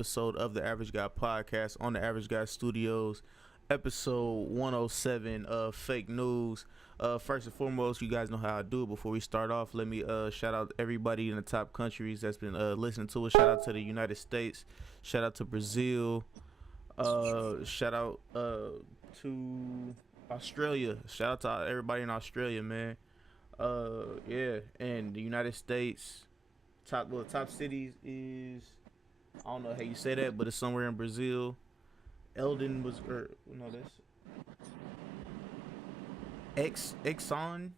episode of the Average Guy Podcast on the Average Guy Studios, episode 107 of Fake News. First and foremost, you guys know how I do it. Before we start off, let me shout out everybody in the top countries that's been listening to us. Shout out to the United States. Shout out to Brazil. Shout out to Australia. Shout out to everybody in Australia, man. Yeah, and the United States. Top cities is, I don't know how you say that, but it's somewhere in Brazil. Eldon was, no, that's Exxon,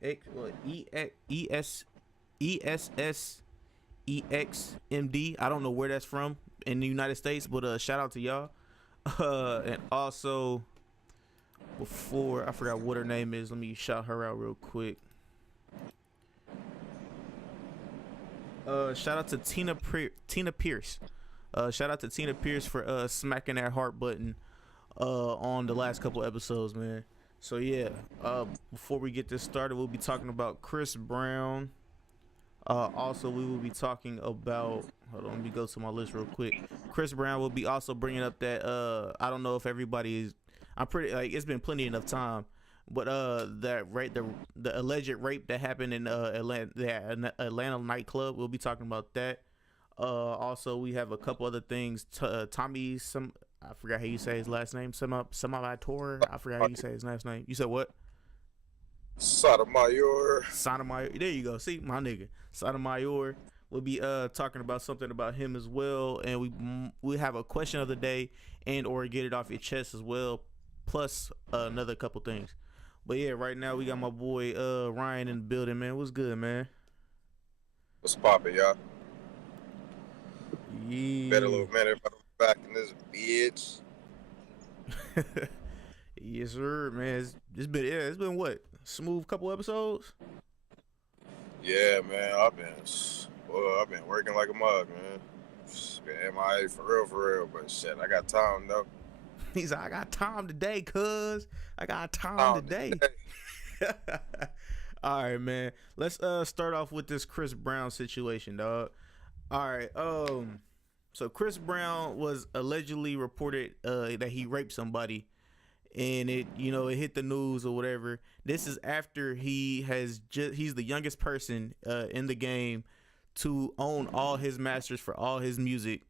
ESSEXMD. I don't know where that's from in the United States, but shout out to y'all. And also, before I forgot what her name is, let me shout her out real quick. Shout out to Tina Pierce. Shout out to Tina Pierce for smacking that heart button on the last couple episodes, man. So yeah, before we get this started, we'll be talking about Chris Brown. Also, we will be talking about. Hold on, let me go to my list real quick. Chris Brown will be also bringing up that I don't know if everybody is. I'm pretty like it's been plenty enough time. But that rape, the alleged rape that happened in Atlanta nightclub, we'll be talking about that. Also, we have a couple other things. Tommy, I forgot how you say his last name. Sotomayor. I forgot how you say his last name. You said what? Sotomayor. There you go. See, my nigga, Sotomayor. We'll be talking about something about him as well, and we have a question of the day and or get it off your chest as well, plus another couple things. But yeah, right now we got my boy Ryan in the building, man. What's good, man? What's poppin', y'all? Yeah. Better little minute if I'm back in this bitch. Yes, sir, man. It's been what? Smooth couple episodes? Yeah, man. I've been working like a mug, man. Just been MIA for real. But shit, I got time though. He's like, I got time today, cuz. I got time today. All right, man. Let's start off with this Chris Brown situation, dog. All right. So Chris Brown was allegedly reported that he raped somebody, and it hit the news or whatever. This is after he's the youngest person in the game to own all his masters for all his music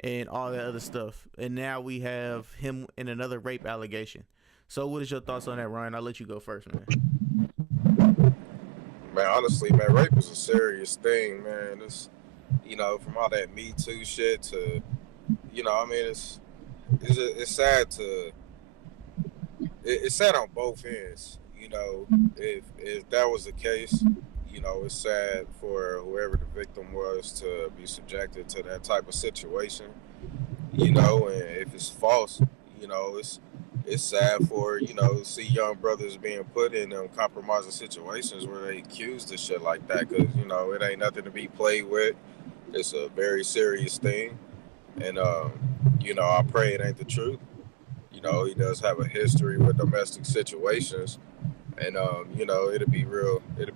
and all that other stuff. And now we have him in another rape allegation. So what is your thoughts on that, Ryan? I'll let you go first, man. Man, honestly, man, rape is a serious thing, man. It's, from all that Me Too shit to, it's sad it's sad on both ends. If that was the case, it's sad for whoever the victim was to be subjected to that type of situation, and if it's false, it's sad for, see young brothers being put in compromising situations where they accused of shit like that, because, it ain't nothing to be played with. It's a very serious thing, and, I pray it ain't the truth. He does have a history with domestic situations. And, it'd be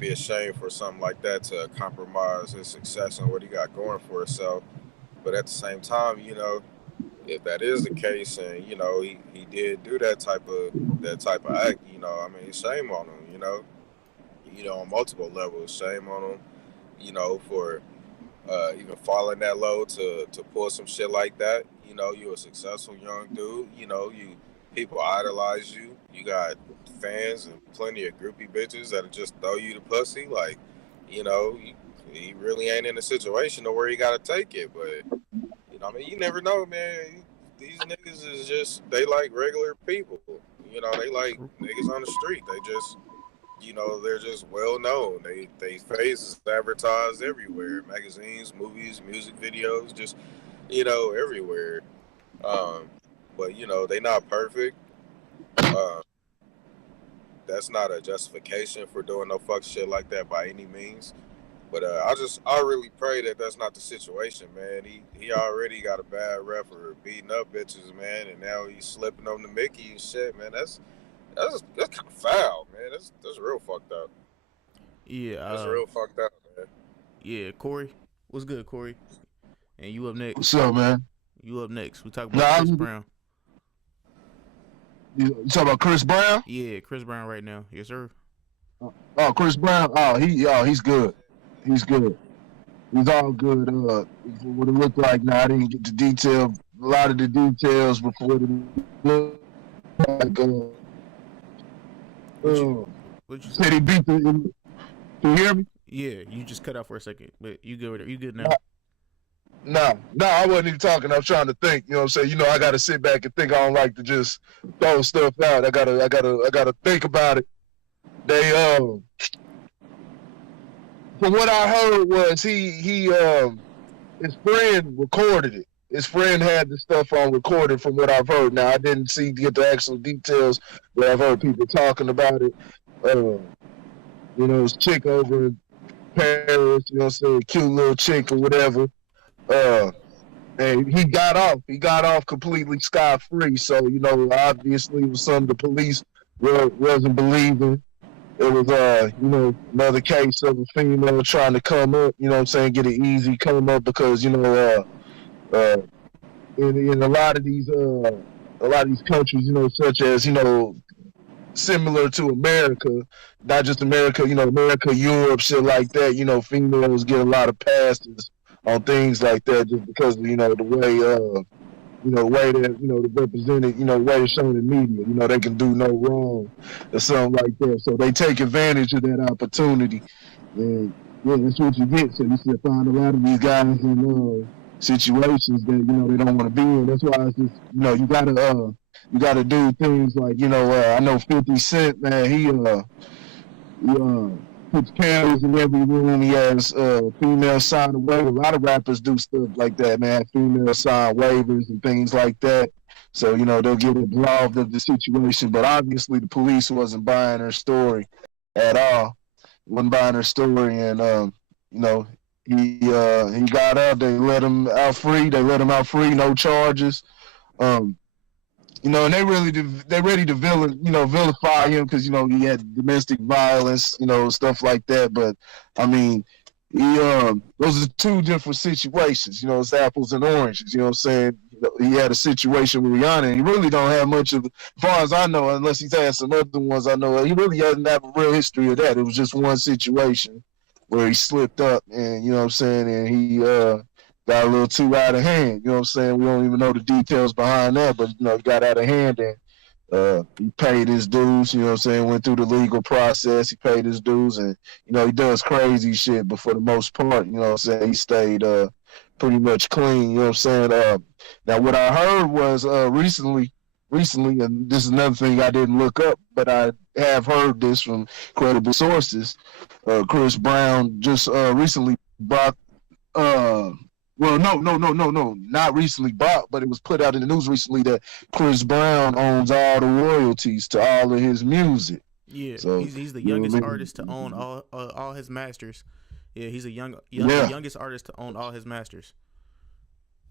a shame for something like that to compromise his success and what he got going for himself. But at the same time, if that is the case and, he did do that type of act, shame on him, on multiple levels, shame on him, for even falling that low to pull some shit like that. You a successful young dude, people idolize you. You got fans and plenty of groupie bitches that'll just throw you the pussy. Like, he really ain't in a situation to where he gotta take it. But, you never know, man. These niggas is just, they like regular people. They like niggas on the street. They just, they're just well known. They faces advertised everywhere. Magazines, movies, music videos, just, everywhere. But, they not perfect. That's not a justification for doing no fuck shit like that by any means. But I really pray that that's not the situation, man. He already got a bad rep for beating up bitches, man, and now he's slipping on the Mickey and shit, man. That's kind of foul, man. That's real fucked up. Yeah, that's real fucked up, man. Yeah, Corey, what's good, Corey? And you up next? What's up, man? You up next. We talk about Nah, Chris Brown. you talking about Chris Brown? Yeah, Chris Brown right now. Yes, sir. Oh, Chris Brown. He's good. He's good. He's all good. What it looked like now, I didn't get the detail, a lot of the details before it looked like. What you Said he beat the. Can you hear me? Yeah, you just cut out for a second, but you good. You good now? No, I wasn't even talking. I was trying to think. You know what I'm saying? You know, I got to sit back and think. I don't like to just throw stuff out. I gotta think about it. They from what I heard was he his friend recorded it. His friend had the stuff on recorded from what I've heard. Now I didn't get the actual details, but I've heard people talking about it. You know, his chick over in Paris, you know what I'm saying, cute little chick or whatever. And he got off completely scot-free. So, you know, obviously it was something the police wasn't believing. It was, you know, another case of a female trying to come up, you know what I'm saying, get an easy come up because, you know, in a lot of these countries, you know, such as, you know, similar to America, not just America, you know, America, Europe, shit like that, you know, females get a lot of passes on things like that just because of, you know, the way, you know, the way that, you know, they're represented, you know, the way they're shown in media, you know, they can do no wrong or something like that. So they take advantage of that opportunity. And yeah, that's what you get. So you see, find a lot of these guys in situations that, you know, they don't want to be in. That's why it's just, you know, you gotta do things like, you know, I know 50 Cent, man, he puts cameras in every room. He has female sign waivers. A lot of rappers do stuff like that, man. Female sign waivers and things like that. So, you know, they'll get involved in the situation. But obviously the police wasn't buying her story at all. Wasn't buying her story. And, you know, he got out. They let him out free. No charges. You know, and they ready to vilify him because, you know, he had domestic violence, you know, stuff like that. But I mean, those are two different situations. You know, it's apples and oranges. You know what I'm saying? He had a situation with Rihanna, and he really don't have much of, as far as I know, unless he's had some other ones I know. He really doesn't have a real history of that. It was just one situation where he slipped up, and you know what I'm saying, and he got a little too out of hand. You know what I'm saying? We don't even know the details behind that, but, you know, he got out of hand and he paid his dues, you know what I'm saying? Went through the legal process. He paid his dues and, you know, he does crazy shit, but for the most part, you know what I'm saying, he stayed pretty much clean, you know what I'm saying? Now, what I heard was recently, and this is another thing I didn't look up, but I have heard this from credible sources. Chris Brown just recently brought well, no, not recently bought, but it was put out in the news recently that Chris Brown owns all the royalties to all of his music. Yeah, so, he's the youngest artist to own all his masters. Yeah, he's the youngest artist to own all his masters.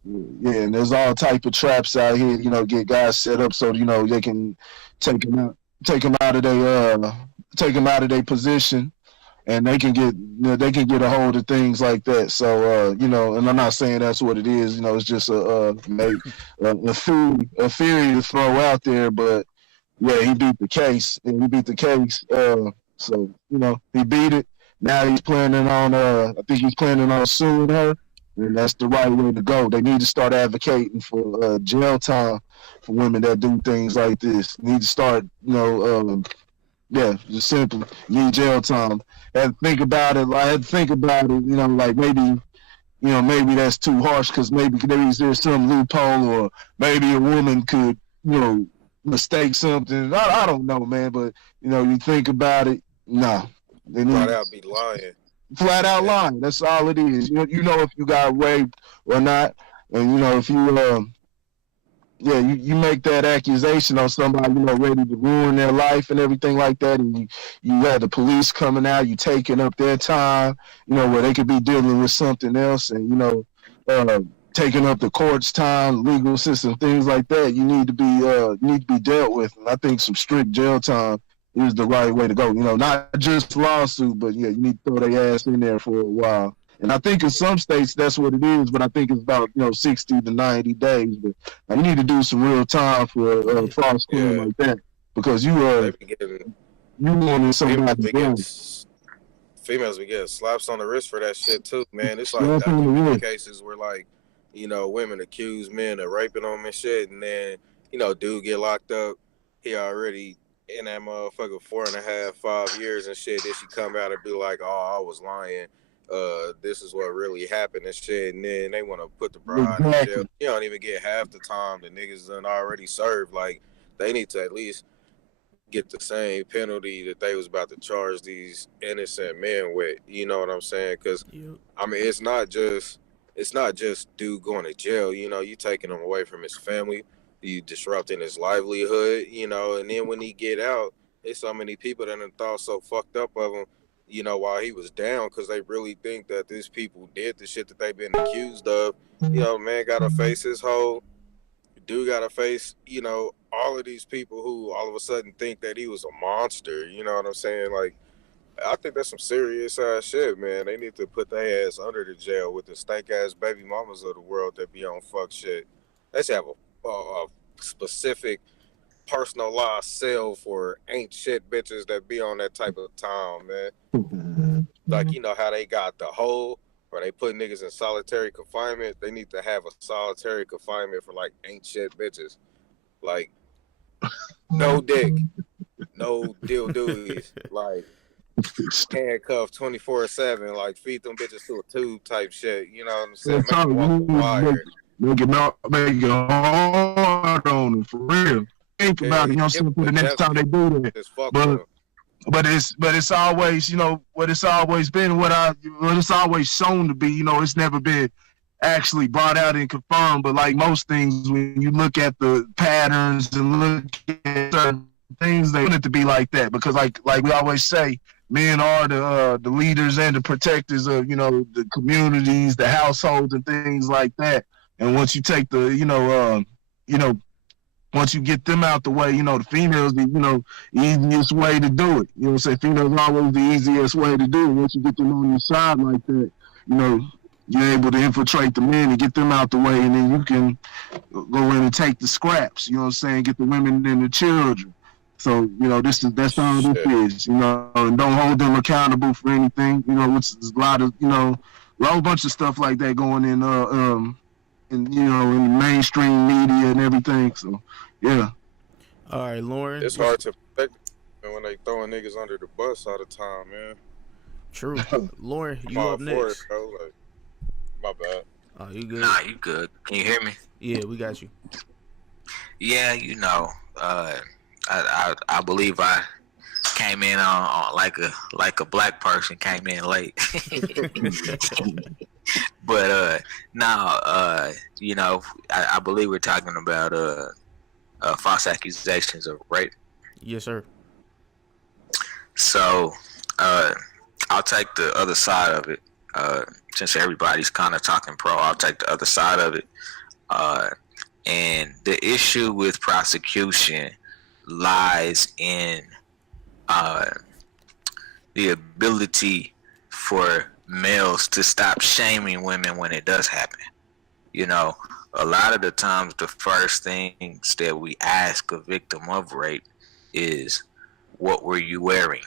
Yeah, and there's all type of traps out here, you know, get guys set up so, you know, they can take him out of their position. And they can get a hold of things like that. So you know, and I'm not saying that's what it is. You know, it's just a theory to throw out there. But yeah, he beat the case, and he beat the case. So you know, he beat it. Now he's planning on. I think he's planning on suing her, and that's the right way to go. They need to start advocating for jail time for women that do things like this. They need to start, you know. Yeah, just simply need jail time. And think about it. You know, like maybe that's too harsh because maybe there's some loophole, or maybe a woman could, you know, mistake something. I don't know, man. But you know, you think about it. No, they need flat out be lying. Flat out lying. That's all it is. You know if you got raped or not, and you know if you you make that accusation on somebody, you know, ready to ruin their life and everything like that, and you have the police coming out, you taking up their time, you know, where they could be dealing with something else, and you know, taking up the court's time, legal system, things like that. You need to be dealt with, and I think some strict jail time is the right way to go. You know, not just lawsuit, but yeah, you need to throw their ass in there for a while. And I think in some states that's what it is, but I think it's about 60 to 90 days. But you need to do some real time for a false claim Yeah, like that because you they be getting wanted females somebody's be getting blood. females be getting slaps on the wrist for that shit too, man. It's like Slap on the documented wrist. cases where like, women accuse men of raping them and shit, and then dude get locked up. He already in that motherfucker 4.5, 5 years and shit. Then she come out and be like, "Oh, I was lying. This is what really happened and shit." And then they want to put the bride in jail. Exactly. You don't even get half the time the niggas done already served. Like they need to at least get the same penalty that they was about to charge these innocent men with. You know what I'm saying? Because Yep. I mean, it's not just dude going to jail. You taking him away from his family, you disrupting his livelihood. And then when he get out, there's so many people that done thought so fucked up of him. While he was down, because they really think that these people did the shit that they've been accused of. Man gotta face his whole dude gotta face, all of these people who all of a sudden think that he was a monster. You know what I'm saying? Like, I think that's some serious ass shit, man. They need to put their ass under the jail with the stank ass baby mamas of the world that be on fuck shit. They should have a specific personalized cell for ain't shit bitches that be on that type of time, man. Like, how they got the whole, or they put niggas in solitary confinement. They need to have a solitary confinement for like ain't shit bitches. Like, no dick, no dildoes, like handcuffed 24/7, like feed them bitches to a tube type shit. You know what I'm saying? Make them walk the wire. Make it hard on them for real. Think about it, for the next time they do that. Just fuck But with them. but it's always what it's always been, what it's always shown to be. It's never been actually brought out and confirmed. But like most things, when you look at the patterns and look at certain things, they want it to be like that because like we always say, men are the leaders and the protectors of the communities, the households, and things like that. And once you take the once you get them out the way, the females, the easiest way to do it. Females are always the easiest way to do it. Once you get them on your side like that, you're able to infiltrate the men and get them out the way, and then you can go in and take the scraps. Get the women and the children. So that's all this is. And don't hold them accountable for anything. Which is a lot of a whole bunch of stuff like that going in in the mainstream media and everything. So yeah. All right, Lauren. It's hard to protect them when they throwing niggas under the bus all the time, man. True. Lauren, you all up for next? it, bro. Like, my bad. Oh, you good? Nah, you good. Can you hear me? Yeah, we got you. Yeah, I believe I came in on like a black person came in late. But I believe we're talking about false accusations of rape. Yes, sir. So I'll take the other side of it. Since everybody's kind of talking pro, I'll take the other side of it. And the issue with prosecution lies in the ability for males to stop shaming women when it does happen. A lot of the times the first things that we ask a victim of rape is, what were you wearing?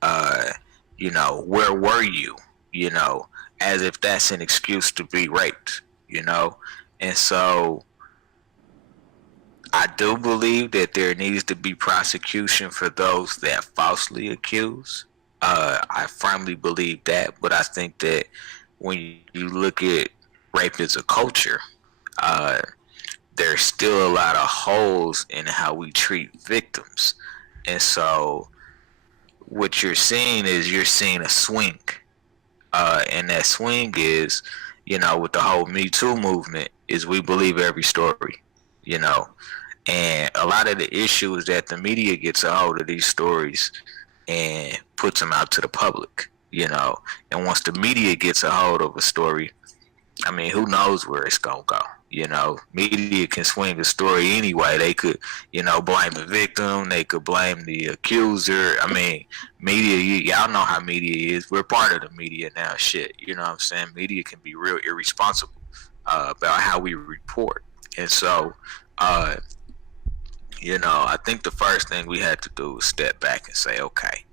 Where were you? As if that's an excuse to be raped, And so I do believe that there needs to be prosecution for those that falsely accuse. I firmly believe that, but I think that when you look at rape as a culture, there's still a lot of holes in how we treat victims. And so what you're seeing a swing. And that swing is, with the whole Me Too movement, is we believe every story, And a lot of the issue is that the media gets a hold of these stories and puts them out to the public, And once the media gets a hold of a story, I mean, who knows where it's going to go, You know, media can swing a story anyway. They could, blame the victim. They could blame the accuser. I mean, media, y'all know how media is. We're part of the media now. Shit, you know what I'm saying? Media can be real irresponsible about how we report. And so, I think the first thing we had to do was step back and say, okay,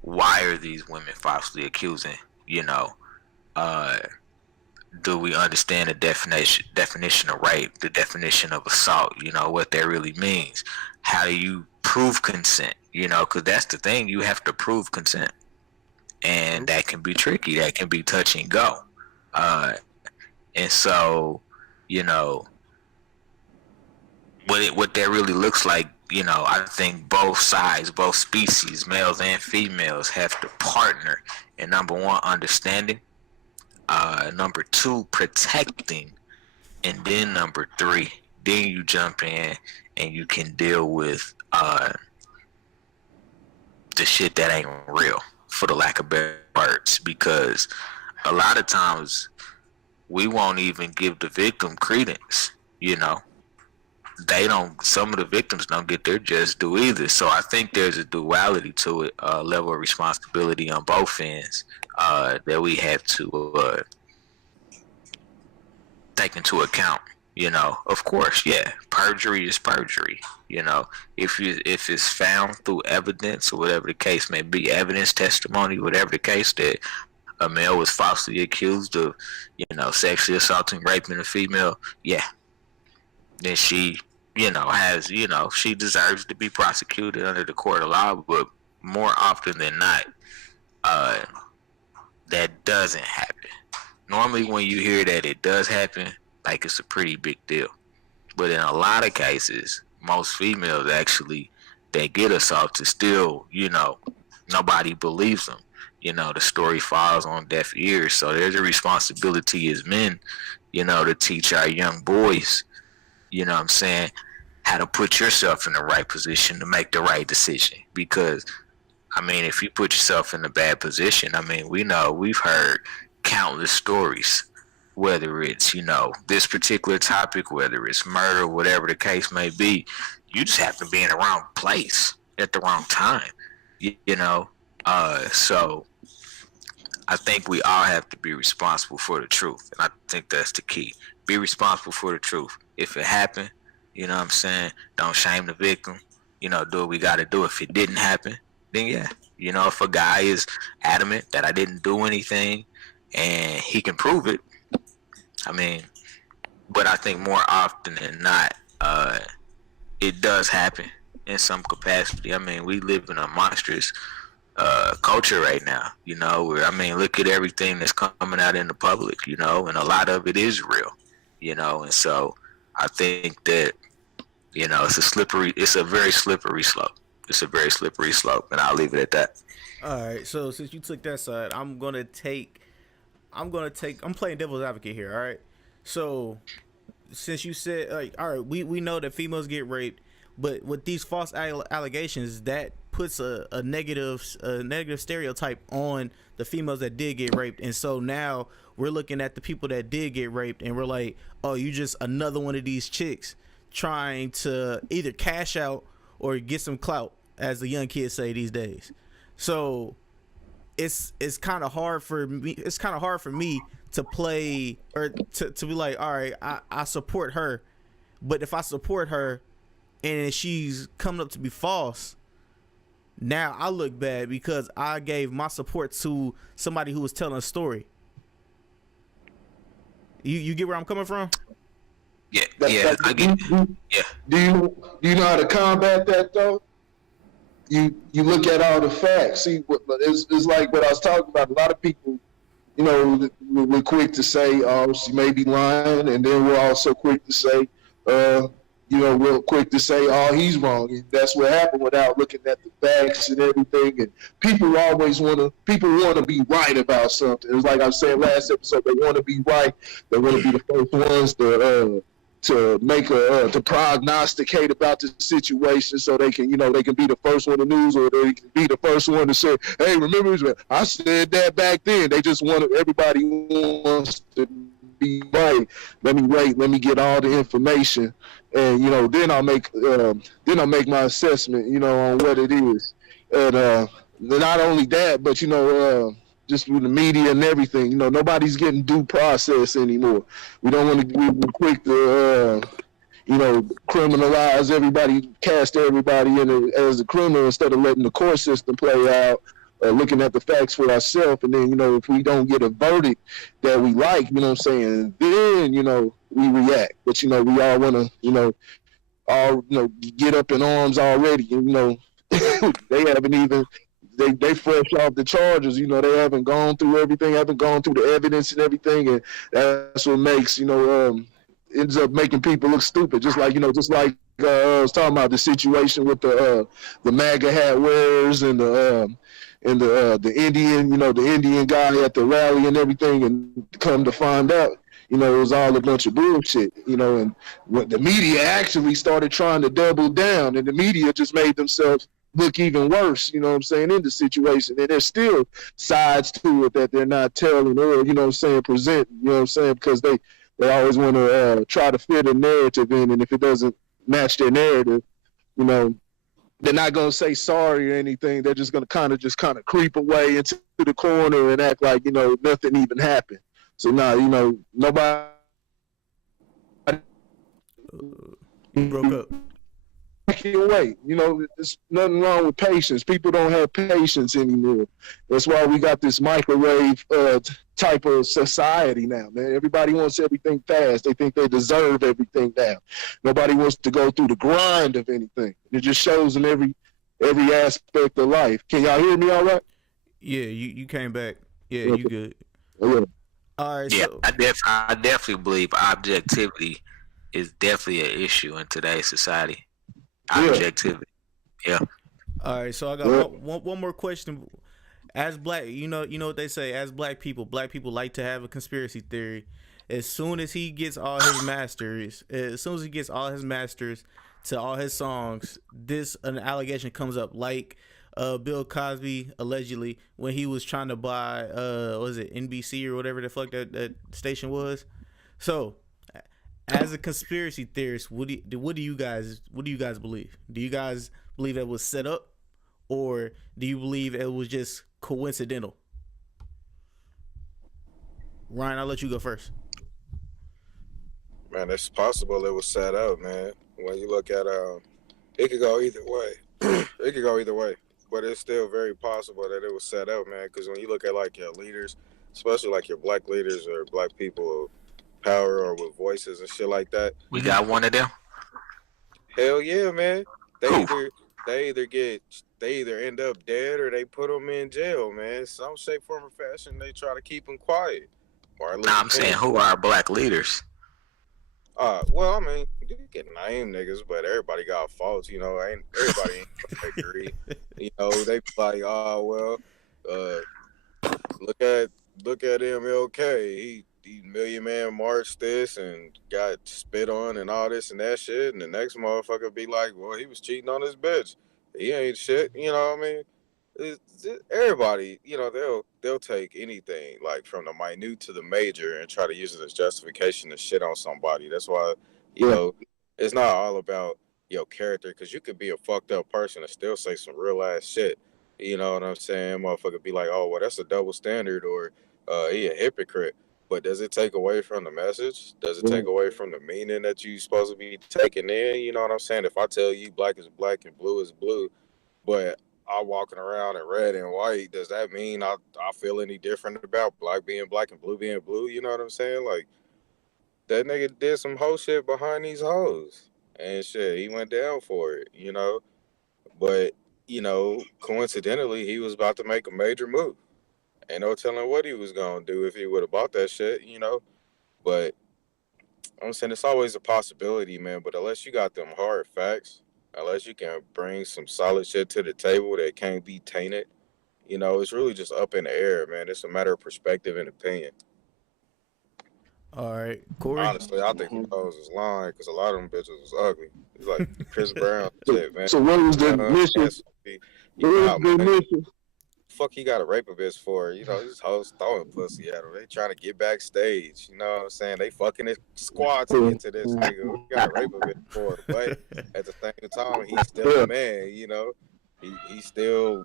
why are these women falsely accusing? Do we understand the definition of rape, the definition of assault, what that really means? How do you prove consent? Because that's the thing, you have to prove consent. And that can be tricky, that can be touch and go. And so, what that really looks like, I think both sides, both species, males and females, have to partner in number one, understanding, number two, protecting, and then number three, then you jump in and you can deal with the shit that ain't real, for the lack of better words, because a lot of times we won't even give the victim credence. Some of the victims don't get their just due either. So I think there's a duality to it, a level of responsibility on both ends that we have to take into account. Of course, yeah, perjury is perjury. If it's found through evidence or whatever the case may be, evidence, testimony, whatever the case, that a male was falsely accused of, sexually assaulting, raping a female, yeah, then she, she deserves to be prosecuted under the court of law. But more often than not, that doesn't happen. Normally when you hear that it does happen, like, it's a pretty big deal. But in a lot of cases, most females actually that get assaulted still, nobody believes them. The story falls on deaf ears. So there's a responsibility as men, to teach our young boys, what I'm saying, how to put yourself in the right position to make the right decision. Because, if you put yourself in a bad position, we've heard countless stories, whether it's, this particular topic, whether it's murder, whatever the case may be, you just have to be in the wrong place at the wrong time, so I think we all have to be responsible for the truth. And I think that's the key. Be responsible for the truth. If it happened, don't shame the victim, do what we got to do. If it didn't happen, then yeah, if a guy is adamant that I didn't do anything and he can prove it, but I think more often than not, it does happen in some capacity. We live in a monstrous culture right now, where, look at everything that's coming out in the public, and a lot of it is real, and so I think that, it's a very slippery slope. It's a very slippery slope, and I'll leave it at that. All right, so since you took that side, I'm playing devil's advocate here, all right? So since you said, like, all right, we know that females get raped, but with these false allegations, that puts a negative stereotype on the females that did get raped. And so now we're looking at the people that did get raped, and we're like, oh, you just another one of these chicks trying to either cash out or get some clout, as the young kids say these days. So it's kind of hard for me. It's kind of hard for me to play, or to be like, all right, I support her, but if I support her and she's coming up to be false, now I look bad because I gave my support to somebody who was telling a story. You get where I'm coming from? Yeah, I get. Yeah. Do you know how to combat that though? You look at all the facts. See, it's like what I was talking about. A lot of people, we're quick to say, "Oh, she may be lying," and then we're also quick to say, real quick to say, "Oh, he's wrong," and that's what happened without looking at the facts and everything. And people always want to be right about something. It's like I said last episode, they want to be right. They want to be the first ones to make to prognosticate about the situation, so they can they can be the first one to news, or they can be the first one to say, "Hey, remember I said that back then." They just everybody wants to be right. Let me wait. Let me get all the information, and then I'll make my assessment, on what it is. And not only that, but just with the media and everything, nobody's getting due process anymore. We don't want to be quick to criminalize everybody, cast everybody in as a criminal instead of letting the court system play out, looking at the facts for ourselves. And then, if we don't get a verdict that we like, then, we react. But, we all want to, get up in arms already. They haven't even, they fresh off the charges, they haven't gone through everything, haven't gone through the evidence and everything. And that's what makes, ends up making people look stupid. Just like I was talking about the situation with the MAGA hat wearers and the Indian, the Indian guy at the rally and everything, and come to find out, it was all a bunch of bullshit, and what the media actually started trying to double down, and the media just made themselves look even worse, in the situation. And there's still sides to it that they're not telling or, present, because they always want to try to fit a narrative in, and if it doesn't match their narrative, they're not going to say sorry or anything. They're just going to kind of creep away into the corner and act like, nothing even happened. So now, nobody broke up. can't wait. There's nothing wrong with patience. People don't have patience anymore. That's why we got this microwave type of society now, man. Everybody wants everything fast. They think they deserve everything now. Nobody wants to go through the grind of anything. It just shows in every aspect of life. Can y'all hear me all right? Yeah, you came back. Yeah, Okay. you good. Okay. All right, Yeah, so I definitely believe objectivity is definitely an issue in today's society. Objectivity. Yeah. all right, so I got one more question. As black, you know what they say. As black people like to have a conspiracy theory. As soon as he gets all his masters, to all his songs, an allegation comes up, like Bill Cosby allegedly when he was trying to buy was it NBC or whatever the fuck that station was. So, as a conspiracy theorist, what do you guys believe? Do you guys believe it was set up, or do you believe it was just coincidental? Ryan, I'll let you go first. Man, it's possible it was set up, man. When you look at it could go either way. It could go either way, but it's still very possible that it was set up, man. Because when you look at like your leaders, especially like your black leaders or black people of power or with voices and shit like that. We got one of them. Hell yeah, man. Cool. They either end up dead or they put them in jail, man. Some shape, form, or fashion. They try to keep them quiet. Nah, I'm saying, who are our black leaders? Well, I mean, you can name niggas, but everybody got faults, Ain't everybody ain't agree. They be like, oh well, look at MLK. He Million Man March this and got spit on and all this and that shit, and the next motherfucker be like, well, he was cheating on his bitch. He ain't shit. You know what I mean? Everybody, they'll take anything, like from the minute to the major, and try to use it as justification to shit on somebody. That's why, it's not all about your character, because you could be a fucked up person and still say some real ass shit. You know what I'm saying? Motherfucker be like, oh, well, that's a double standard, or he a hypocrite. But does it take away from the message? Does it take away from the meaning that you supposed to be taking in? You know what I'm saying? If I tell you black is black and blue is blue, but I'm walking around in red and white, does that mean I feel any different about black being black and blue being blue? You know what I'm saying? Like, that nigga did some hoe shit behind these hoes. And shit, he went down for it, But, coincidentally, he was about to make a major move. Ain't no telling what he was going to do if he would have bought that shit, But I'm saying it's always a possibility, man. But unless you got them hard facts, unless you can bring some solid shit to the table that can't be tainted, it's really just up in the air, man. It's a matter of perspective and opinion. All right, Corey. Honestly, I think the hoes is lying because a lot of them bitches was ugly. It's like Chris Brown shit, man. So what was the mission? What was the mission? fuck he got a rape bitch for? You know, these hoes throwing pussy at him. They trying to get backstage. You know what I'm saying? They fucking his squad to get to this nigga. What you got a rape bitch for? But at the same time, he's still a man. You know, he's still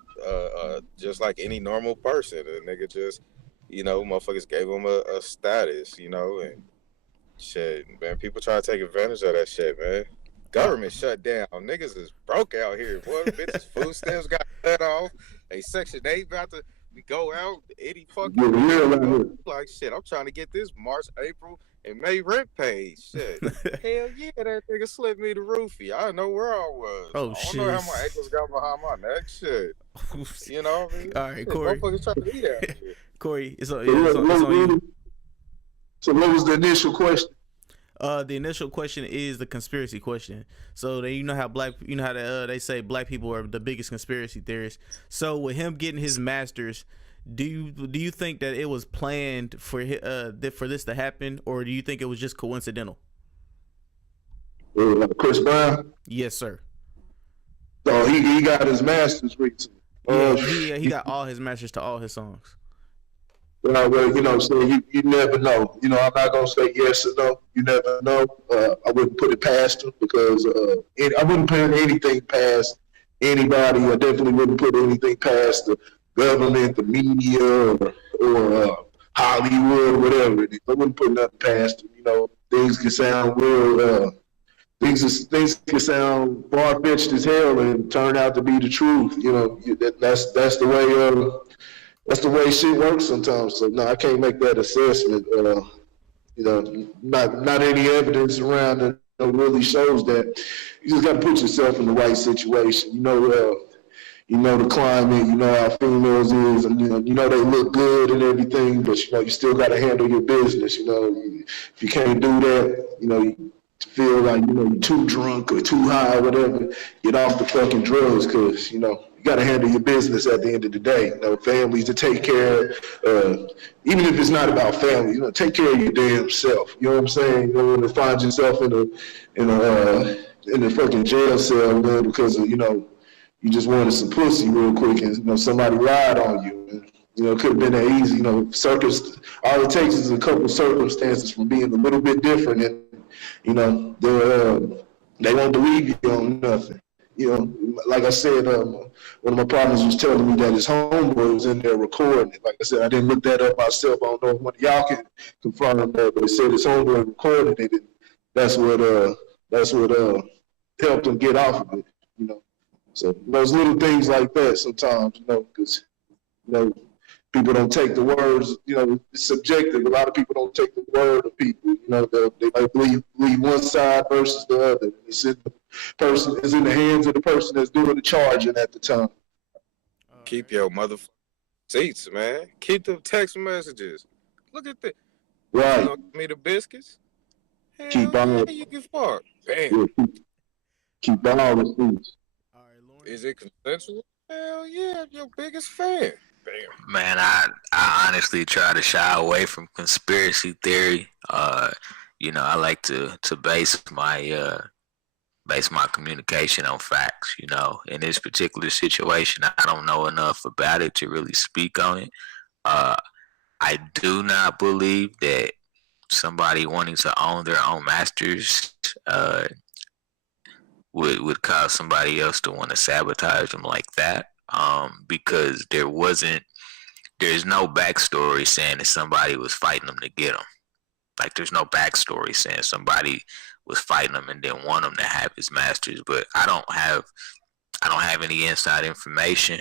just like any normal person. The nigga just, you know, motherfuckers gave him a status. You know, and shit, man. People try to take advantage of that shit, man. Government shut down. Niggas is broke out here. Boy, bitches food stamps got cut off. They Section 8 about to go out any fucking like shit. I'm trying to get this March, April, and May rent paid. Shit. Hell yeah, that nigga slipped me the roofie. I know where I was. Oh, I shit. don't know how my ankles got behind my neck. Shit. You know what I mean? All right, Corey. Motherfuckers trying to eat out here. Corey, it's on you. So what was the initial question? The initial question is the conspiracy question. So you know how they say black people are the biggest conspiracy theorists. So with him getting his masters, do you think that it was planned for this to happen, or do you think it was just coincidental? Chris Brown. Yes, sir. So he got his masters recently. Yeah, he got all his masters to all his songs. Well, you know, so you never know. You know, I'm not gonna say yes or no. You never know. I wouldn't put it past him because I wouldn't put anything past anybody. I definitely wouldn't put anything past the government, the media, or Hollywood, or whatever it is. I wouldn't put nothing past them. You know, things can sound real. Things can sound far fetched as hell and turn out to be the truth. You know, that's the way. That's the way shit works sometimes. So no, I can't make that assessment. You know, not any evidence around that really shows that. You just got to put yourself in the right situation. You know the climate. You know how females is, and you know they look good and everything. But you know you still got to handle your business. You know, if you can't do that, you know. You feel like you're too drunk or too high or whatever, get off the fucking drugs because you got to handle your business at the end of the day. You know, families to take care of, even if it's not about family, take care of your damn self. You know what I'm saying? You don't want to find yourself in a fucking jail cell, man, because of, you just wanted some pussy real quick and somebody lied on you. And, it could have been that easy. All it takes is a couple circumstances from being a little bit different, and they won't believe you on nothing. Like I said, one of my partners was telling me that his homeboy was in there recording it. Like I said, I didn't look that up myself. I don't know if one of y'all can confirm that, but he said his homeboy recorded it, and that's what helped him get off of it. So those little things like that sometimes, because people don't take the words, it's subjective. A lot of people don't take the word of people. They might believe one side versus the other. It's in the hands of the person that's doing the charging at the time. Keep your motherfucking seats, man. Keep the text messages. Look at that. Right. You know, give me the biscuits. Hell keep on. You can fuck. Bam. Yeah, keep all the seats. All right, Lauren. Is it consensual? Hell yeah, I'm your biggest fan. Bam. Man, I honestly try to shy away from conspiracy theory. I like to base my communication on facts. In this particular situation, I don't know enough about it to really speak on it. I do not believe that somebody wanting to own their own masters would cause somebody else to want to sabotage them like that. Because there's no backstory saying that somebody was fighting them to get them. Like, there's no backstory saying somebody was fighting them and didn't want him to have his masters. But I don't have any inside information.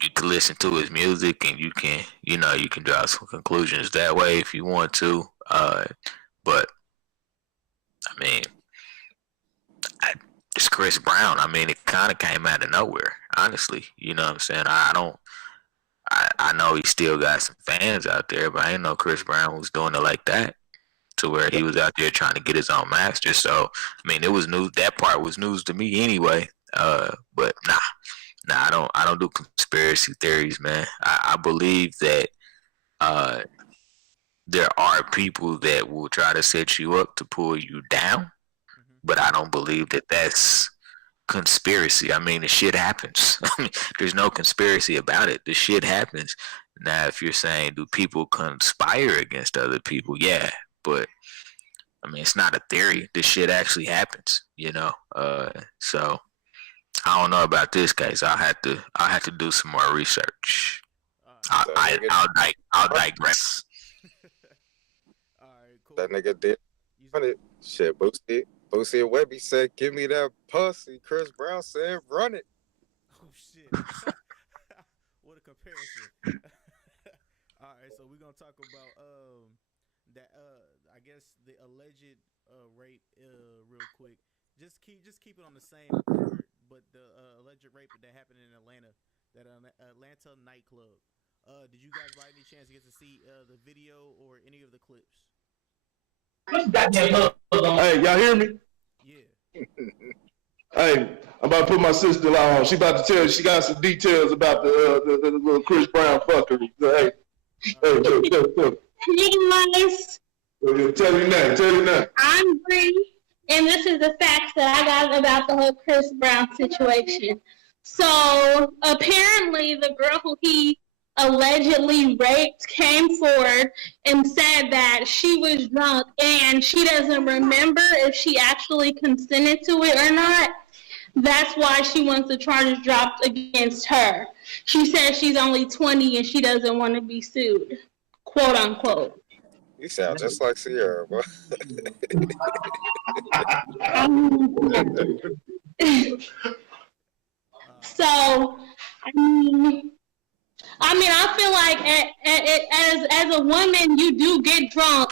You can listen to his music and you can draw some conclusions that way if you want to. But it's Chris Brown. It kind of came out of nowhere, honestly. You know what I'm saying? I know he still got some fans out there, but I didn't know Chris Brown was doing it like that, to where he was out there trying to get his own master. So, it was news. That part was news to me anyway. But I don't do conspiracy theories, man. I believe that there are people that will try to set you up to pull you down, but I don't believe that that's conspiracy. I mean, the shit happens. I mean, there's no conspiracy about it. The shit happens. Now, if you're saying, do people conspire against other people? Yeah, but I mean, it's not a theory. This shit actually happens, you know. So I don't know about this case. I'll have to do some more research. I'll digress. All right, cool. That nigga did run it. Shit, Boosie and Webby said, "Give me that pussy." Chris Brown said, "Run it." Oh shit! What a comparison. All right, so we're gonna talk about that I guess the alleged rape real quick. Just keep it on the same word, but the alleged rape that happened in Atlanta, that Atlanta nightclub. Did you guys by any chance get to see the video or any of the clips? Hey, y'all hear me? Yeah. Hey, I'm about to put my sister-in-law on. She about to tell you she got some details about the little Chris Brown fuckery. Hey, Nice. tell me now. I'm Bree, and this is the facts that I got about the whole Chris Brown situation. So apparently, the girl who he allegedly raped came forward and said that she was drunk and she doesn't remember if she actually consented to it or not. That's why she wants the charges dropped against her. She says she's only 20 and she doesn't want to be sued, quote unquote. You sound just like Sierra, bro. So, I feel like as a woman, you do get drunk.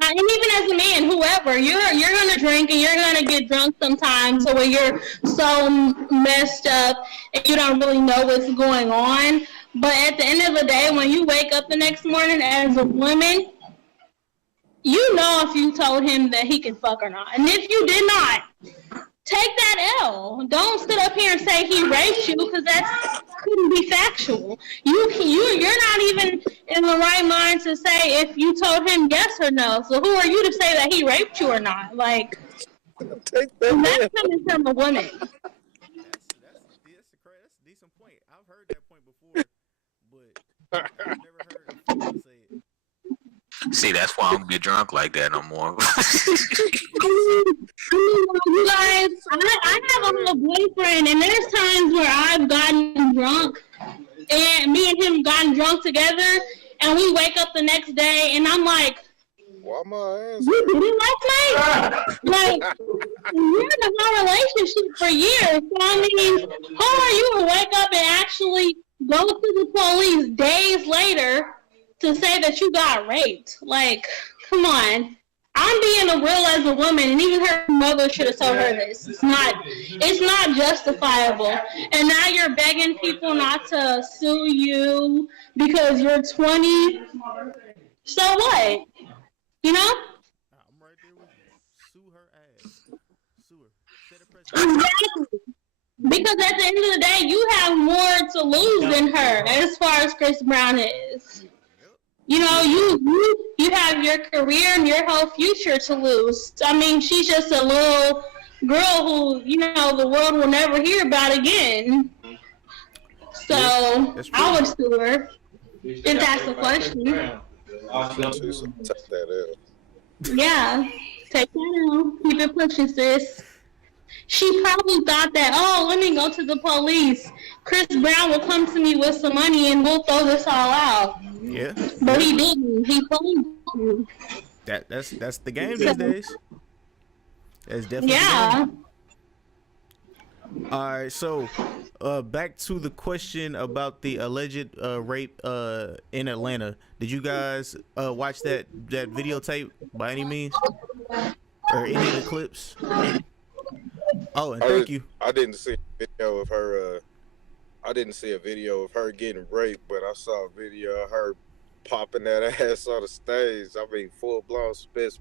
And even as a man, whoever, you're gonna drink and you're gonna get drunk sometimes, so when you're so messed up and you don't really know what's going on. But at the end of the day, when you wake up the next morning as a woman, you know if you told him that he can fuck or not. And if you did not, take that L. Don't sit up here and say he raped you, because that couldn't be factual. You're not even in the right mind to say if you told him yes or no. So who are you to say that he raped you or not? Like, Take that's that. coming from a woman. That's a decent point. I've heard that point before, but I've never heard a female say it. See, that's why I don't get drunk like that no more. You guys, I have a little boyfriend, and there's times where I've gotten drunk, and me and him gotten drunk together, and we wake up the next day, and I'm like, Why my ass? you did it last night? Like, we're in a whole relationship for years. So, I mean, how are you to wake up and actually go to the police days later to say that you got raped? Like, come on. I'm being real as a woman, and even her mother should have told her this. It's not justifiable. And now you're begging people not to sue you because you're 20. So what? You know? I'm right there with you. Sue her ass. Sue her. Set a precedent. Exactly. Because at the end of the day, you have more to lose than her, as far as Chris Brown is. You know, you have your career and your whole future to lose. I mean, she's just a little girl who, you know, the world will never hear about again. So, I would sue her, if that's the question. Take that L. Yeah, take that out. Keep it pushing, sis. She probably thought that, oh, let me go to the police. Chris Brown will come to me with some money and we'll throw this all out. Yeah. But he didn't. He told you. That's the game these days. That's definitely Yeah. the game. All right, so back to the question about the alleged rape in Atlanta. Did you guys watch that videotape by any means, or any of the clips? Oh, and thank you. I didn't see a video of her. I didn't see a video of her getting raped, but I saw a video of her popping that ass on the stage. I mean, full blown splits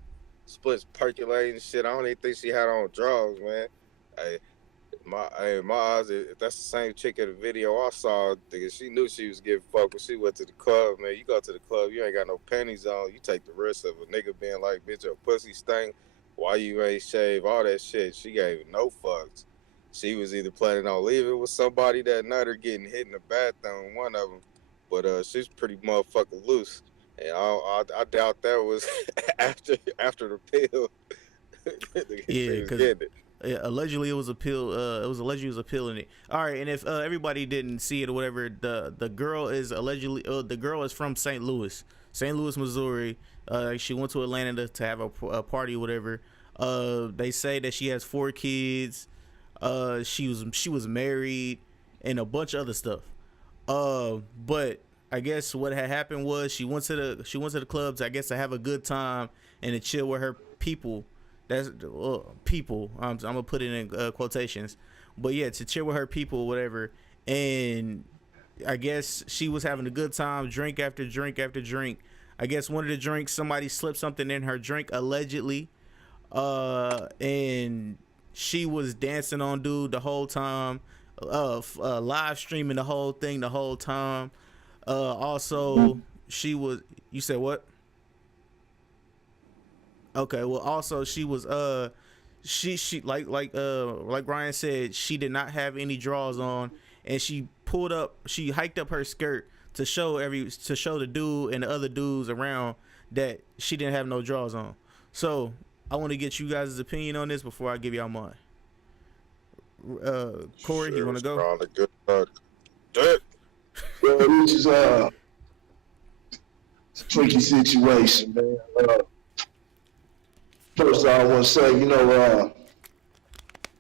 percolating shit. I don't even think she had on drawers, man. My eyes, if that's the same chick in the video I saw, she knew she was getting fucked when she went to the club, man. You go to the club, you ain't got no panties on. You take the risk of a nigga being like, bitch, your pussy stink. Why you ain't shave? All that shit. She gave no fucks. she was either planning on leaving with somebody that night or getting hit in the bathroom, one of them. But she's pretty motherfucking loose. And I doubt that was after the pill. Yeah, They was because getting it. yeah, allegedly it was a pill. It was allegedly it was a pill in it. All right, and if everybody didn't see it or whatever, the girl is allegedly the girl is from St. Louis, Missouri. She went to Atlanta to have a party or whatever. They say that she has 4 kids. She was married and a bunch of other stuff. But I guess what had happened was she went to the clubs, I guess, to have a good time and to chill with her people. That's people. I'm gonna put it in quotations, but yeah, to chill with her people, or whatever. And I guess she was having a good time, drink after drink after drink. I guess one of the drinks, somebody slipped something in her drink, allegedly, and she was dancing on dude the whole time, live streaming the whole thing the whole time. Also, she was. You said what? Okay, well, also she was she like Ryan said, she did not have any drawers on, and she hiked up her skirt to show the dude and the other dudes around that she didn't have no drawers on. So I want to get you guys' opinion on this before I give y'all mine. Corey, Sure, you want to go? probably good. Dick. Well, this is it's a tricky situation, man. First, I want to say,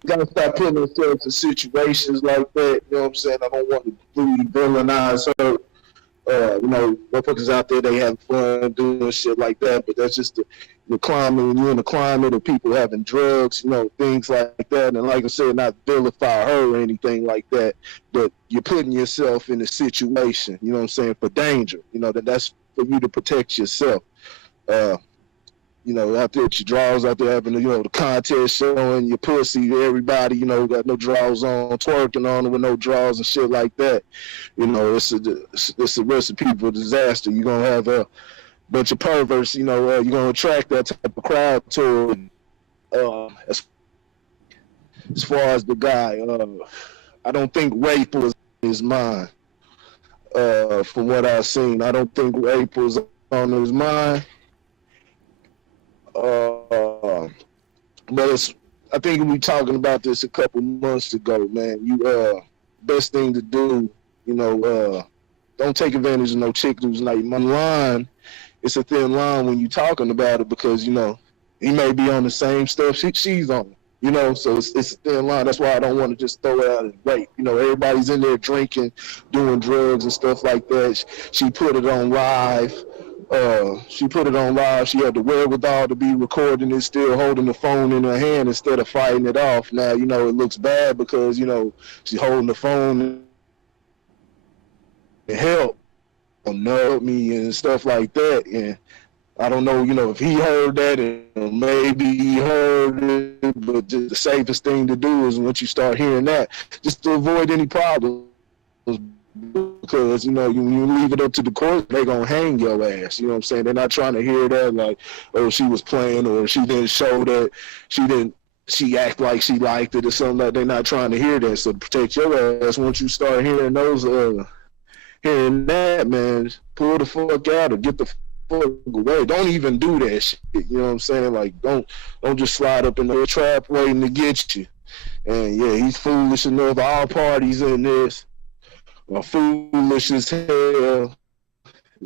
gotta stop putting ourselves in situations like that. You know what I'm saying? I don't want to completely villainize her. Motherfuckers out there, they have fun doing shit like that, but that's just the climate. When you're in the climate of people having drugs, things like that. And like I said, not vilify her or anything like that, but you're putting yourself in a situation, you know what I'm saying, for danger. That's for you to protect yourself. Out there with your drawers out there having, the contest showing your pussy to everybody, got no drawers on, twerking on it with no drawers and shit like that. It's a recipe for disaster. You're going to have a bunch of perverts, you're going to attract that type of crowd to it. As far as the guy, I don't think rape was in his mind. From what I've seen, I don't think rape was on his mind. But I think we were talking about this a couple months ago, man. Best thing to do, don't take advantage of no chick who's not in line. It's a thin line when you're talking about it because, he may be on the same stuff she's on, so it's a thin line. That's why I don't want to just throw it out and rape. Everybody's in there drinking, doing drugs and stuff like that. She put it on live. She had the wherewithal to be recording it, still holding the phone in her hand instead of fighting it off. Now, it looks bad because, she's holding the phone and help me and stuff like that. And I don't know, if he heard that and maybe he heard it, but the safest thing to do is once you start hearing that, just to avoid any problems. Because, when you leave it up to the court, they're going to hang your ass. You know what I'm saying? They're not trying to hear that, like, oh, she was playing or she didn't show that she act like she liked it or something like that. They're not trying to hear that. So protect your ass. Once you start hearing hearing that, man, pull the fuck out or get the fuck away. Don't even do that shit. You know what I'm saying? Like, don't just slide up in the trap waiting to get you. And yeah, he's foolish enough. All parties in this are foolish as hell.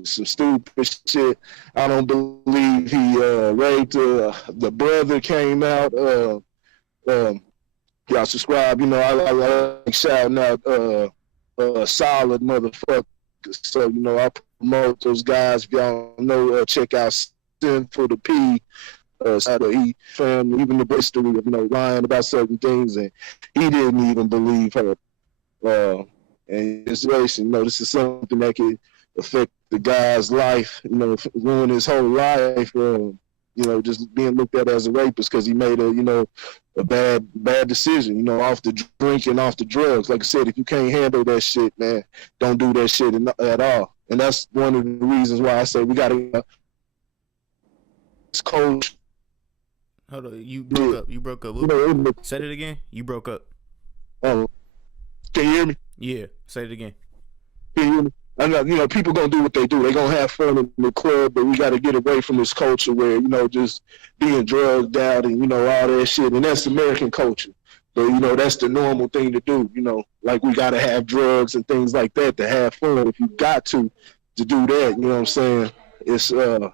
Some stupid shit. I don't believe he raped her. The brother came out. Y'all subscribe. I like shouting out solid motherfuckers. So, I promote those guys. If y'all know, check out Sin for the P. Side of E family, even the history of lying about certain things, and he didn't even believe her. And this situation, this is something that could affect the guy's life, ruin his whole life. Just being looked at as a rapist because he made a bad decision, off the drink and off the drugs. Like I said, if you can't handle that shit, man, don't do that shit at all. And that's one of the reasons why I say we gotta coach. Hold on, you broke up. Say it again. You broke up. Oh, can you hear me? Yeah, say it again. Can you hear me? I know, people gonna do what they do. They gonna have fun in the club, but we got to get away from this culture where just being drugged out and all that shit. And that's American culture. So that's the normal thing to do. Like we got to have drugs and things like that to have fun. If you got to do that, you know what I'm saying? It's you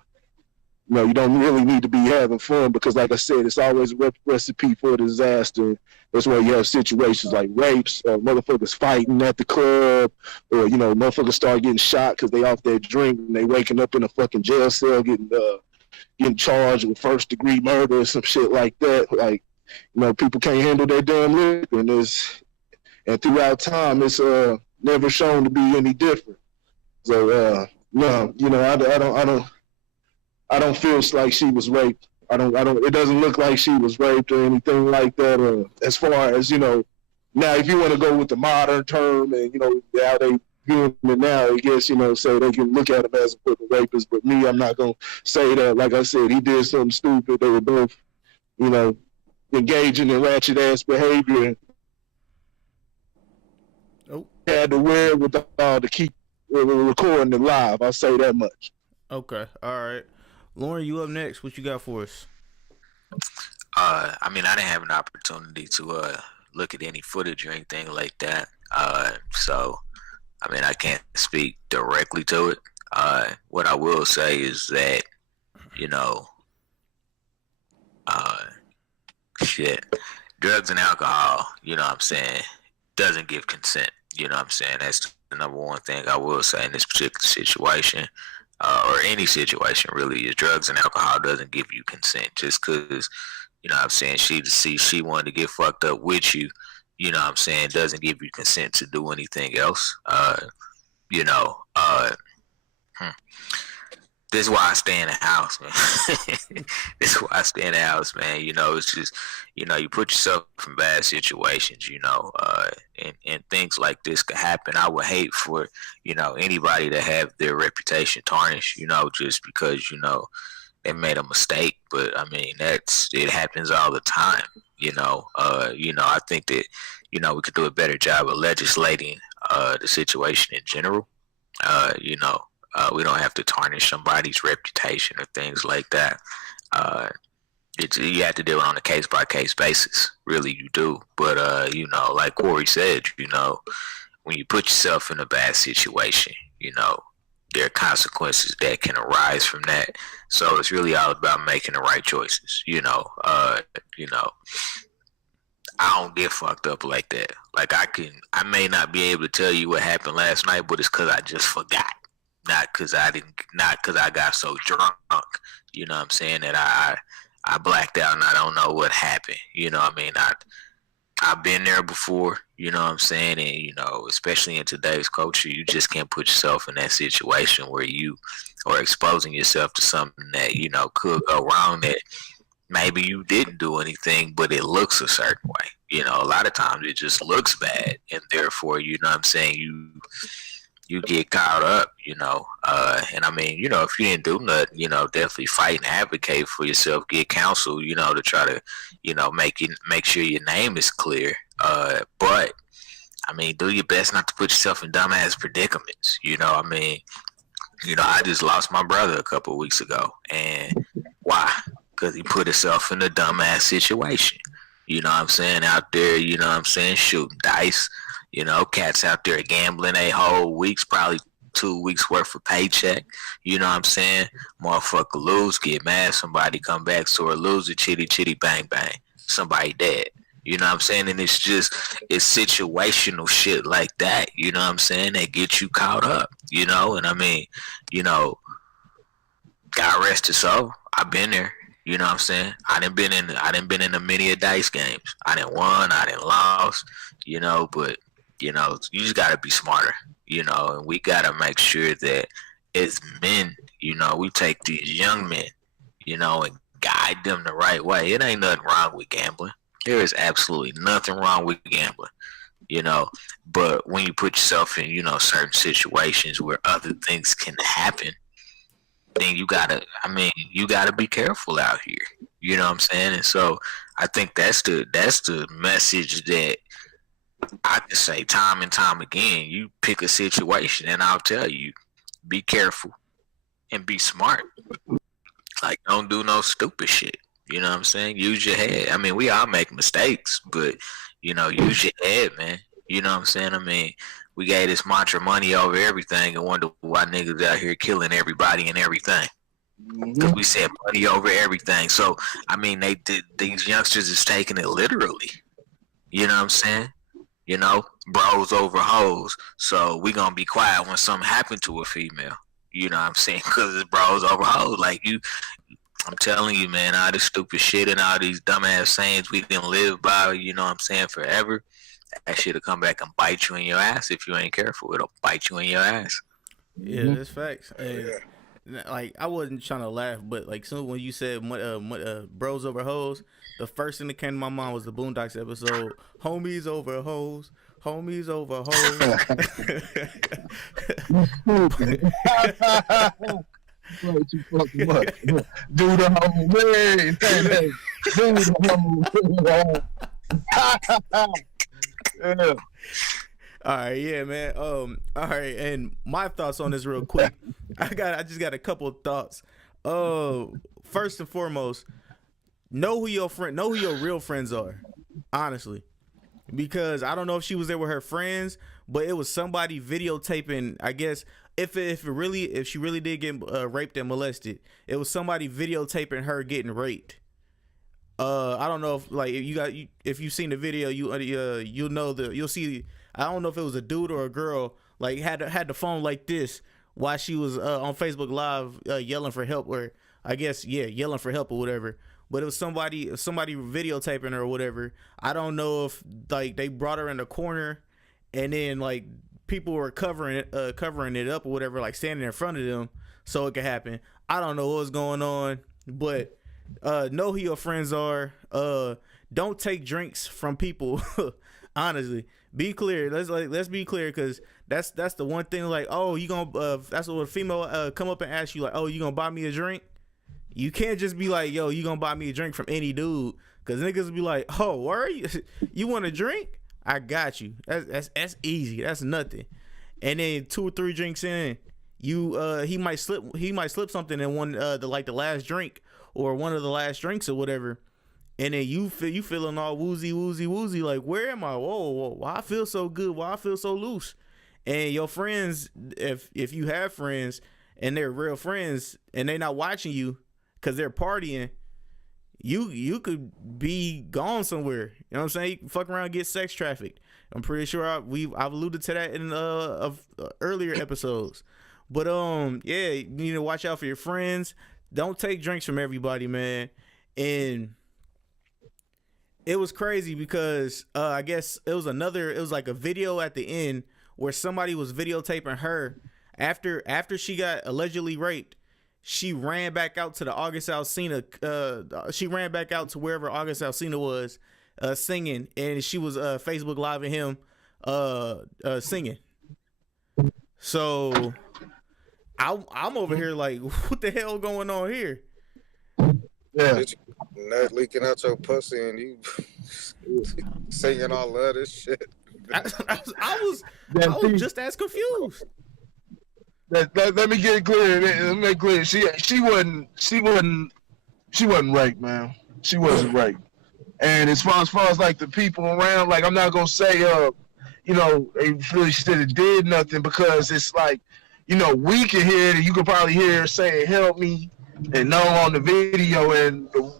don't really need to be having fun because, like I said, it's always a recipe for disaster. That's why you have situations like rapes, motherfuckers fighting at the club, or motherfuckers start getting shot because they off their drink and they waking up in a fucking jail cell getting charged with first-degree murder or some shit like that. Like, people can't handle their damn liquor, and throughout time, it's never shown to be any different. So, no, I don't feel like she was raped. I don't. It doesn't look like she was raped or anything like that. As far as now, if you want to go with the modern term and how they doing it now, I guess say they can look at him as a rapist. But me, I'm not gonna say that. Like I said, he did something stupid. They were both, engaging in ratchet ass behavior. Oh, had the wherewithal to keep recording it live. I'll say that much. okay, all right. Lauren, you up next. What you got for us? I mean, I didn't have an opportunity to look at any footage or anything like that. So, I mean, I can't speak directly to it. What I will say is that, drugs and alcohol, what I'm saying, doesn't give consent. What I'm saying? That's the number one thing I will say in this particular situation. Or any situation really, is drugs and alcohol doesn't give you consent just because, what I'm saying, she wanted to get fucked up with you, what I'm saying, doesn't give you consent to do anything else. This is why I stay in the house, man. This is why I stay in the house, man. It's just, you put yourself in bad situations, and things like this could happen. I would hate for, anybody to have their reputation tarnished, just because, they made a mistake. But I mean, it happens all the time, I think that, we could do a better job of legislating the situation in general. We don't have to tarnish somebody's reputation or things like that. You have to do it on a case-by-case basis. Really, you do. But, like Corey said, when you put yourself in a bad situation, there are consequences that can arise from that. So it's really all about making the right choices. I don't get fucked up like that. Like I may not be able to tell you what happened last night, but it's because I just forgot. Not because I got so drunk, what I'm saying, that I blacked out and I don't know what happened. I mean, I've been there before, what I'm saying, and especially in today's culture, you just can't put yourself in that situation where you are exposing yourself to something that could go wrong, that maybe you didn't do anything, but it looks a certain way. A lot of times it just looks bad, and therefore, what I'm saying, you get caught up, and I mean, if you didn't do nothing, definitely fight and advocate for yourself, get counsel, to try to, make sure your name is clear. But I mean, do your best not to put yourself in dumbass predicaments. I mean, I just lost my brother a couple of weeks ago, and why? Because he put himself in a dumbass situation. What I'm saying, out there, what I'm saying, shooting dice. Cats out there gambling a whole week's, probably 2 weeks worth of paycheck. What I'm saying? Motherfucker lose, get mad, somebody come back, sore loser, chitty chitty bang bang, somebody dead. What I'm saying? And it's situational shit like that, what I'm saying, that get you caught up, and I mean, God rest his soul, I've been there. What I'm saying? I done been in a many a dice games. I done won, I done lost, but you just gotta be smarter, and we gotta make sure that as men, we take these young men, and guide them the right way. It ain't nothing wrong with gambling. There is absolutely nothing wrong with gambling, but when you put yourself in, certain situations where other things can happen, then you gotta be careful out here. What I'm saying? And so I think that's the message that I can say time and time again, you pick a situation and I'll tell you, be careful and be smart. Like, don't do no stupid shit. You know what I'm saying? Use your head. I mean, we all make mistakes, but, use your head, man. You know what I'm saying? I mean, we gave this mantra money over everything and wonder why niggas out here killing everybody and everything. Because we said money over everything. So, I mean, these youngsters is taking it literally. You know what I'm saying? Bros over hoes. So we gonna be quiet when something happened to a female. You know what I'm saying? Because it's bros over hoes. Like I'm telling you, man, all this stupid shit and all these dumbass sayings we didn't live by, you know what I'm saying, forever. That shit'll come back and bite you in your ass if you ain't careful. It'll bite you in your ass. Yeah, that's facts. Like, I wasn't trying to laugh, but like, soon when you said bros over hoes, the first thing that came to my mind was the Boondocks episode, homies over hoes, homies over hoes. You fucking what? Do the whole way. Do the whole way. Yeah. All right, yeah, man. All right, and my thoughts on this real quick. I just got a couple of thoughts. First and foremost, know who your real friends are, honestly, because I don't know if she was there with her friends, but it was somebody videotaping. I guess if she really did get raped and molested, it was somebody videotaping her getting raped. I don't know if if you've seen the video, you'll see. I don't know if it was a dude or a girl, like had the phone like this while she was on Facebook Live yelling for help, or I guess yelling for help or whatever. But it was somebody videotaping her or whatever. I don't know if like they brought her in the corner and then like people were covering it up or whatever, like standing in front of them so it could happen. I don't know what's going on, but know who your friends are. Don't take drinks from people. Honestly, be clear. Let's be clear, because that's the one thing. Like, oh, you gonna that's what a female come up and ask you, like, oh, you gonna buy me a drink? You can't just be like, yo, you gonna buy me a drink from any dude, because niggas be like, oh, where you? You want a drink? I got you. That's easy. That's nothing. And then 2 or 3 drinks in, he might slip something in one the last drink or one of the last drinks or whatever. And then you feeling all woozy, like, where am I? Whoa, why I feel so good? Why I feel so loose? And your friends, if you have friends and they're real friends and they're not watching you because they're partying, you could be gone somewhere. You know what I'm saying? You can fuck around and get sex trafficked. I'm pretty sure I've alluded to that in earlier episodes. But yeah, you need to watch out for your friends. Don't take drinks from everybody, man. And it was crazy because I guess it was like a video at the end where somebody was videotaping her after she got allegedly raped. She ran back out to the August Alsina. She ran back out to wherever August Alsina was singing, and she was Facebook Living him singing. So I'm over here like, what the hell going on here? Yeah. Nut leaking out your pussy and you singing all of this shit. I was just as confused. Let me get it clear. Let me make it clear. She wasn't raped, man. She wasn't raped. And as far as like the people around, like, I'm not gonna say they really should have did nothing, because it's like, we can hear it, and you can probably hear her saying, help me, and no on the video, and the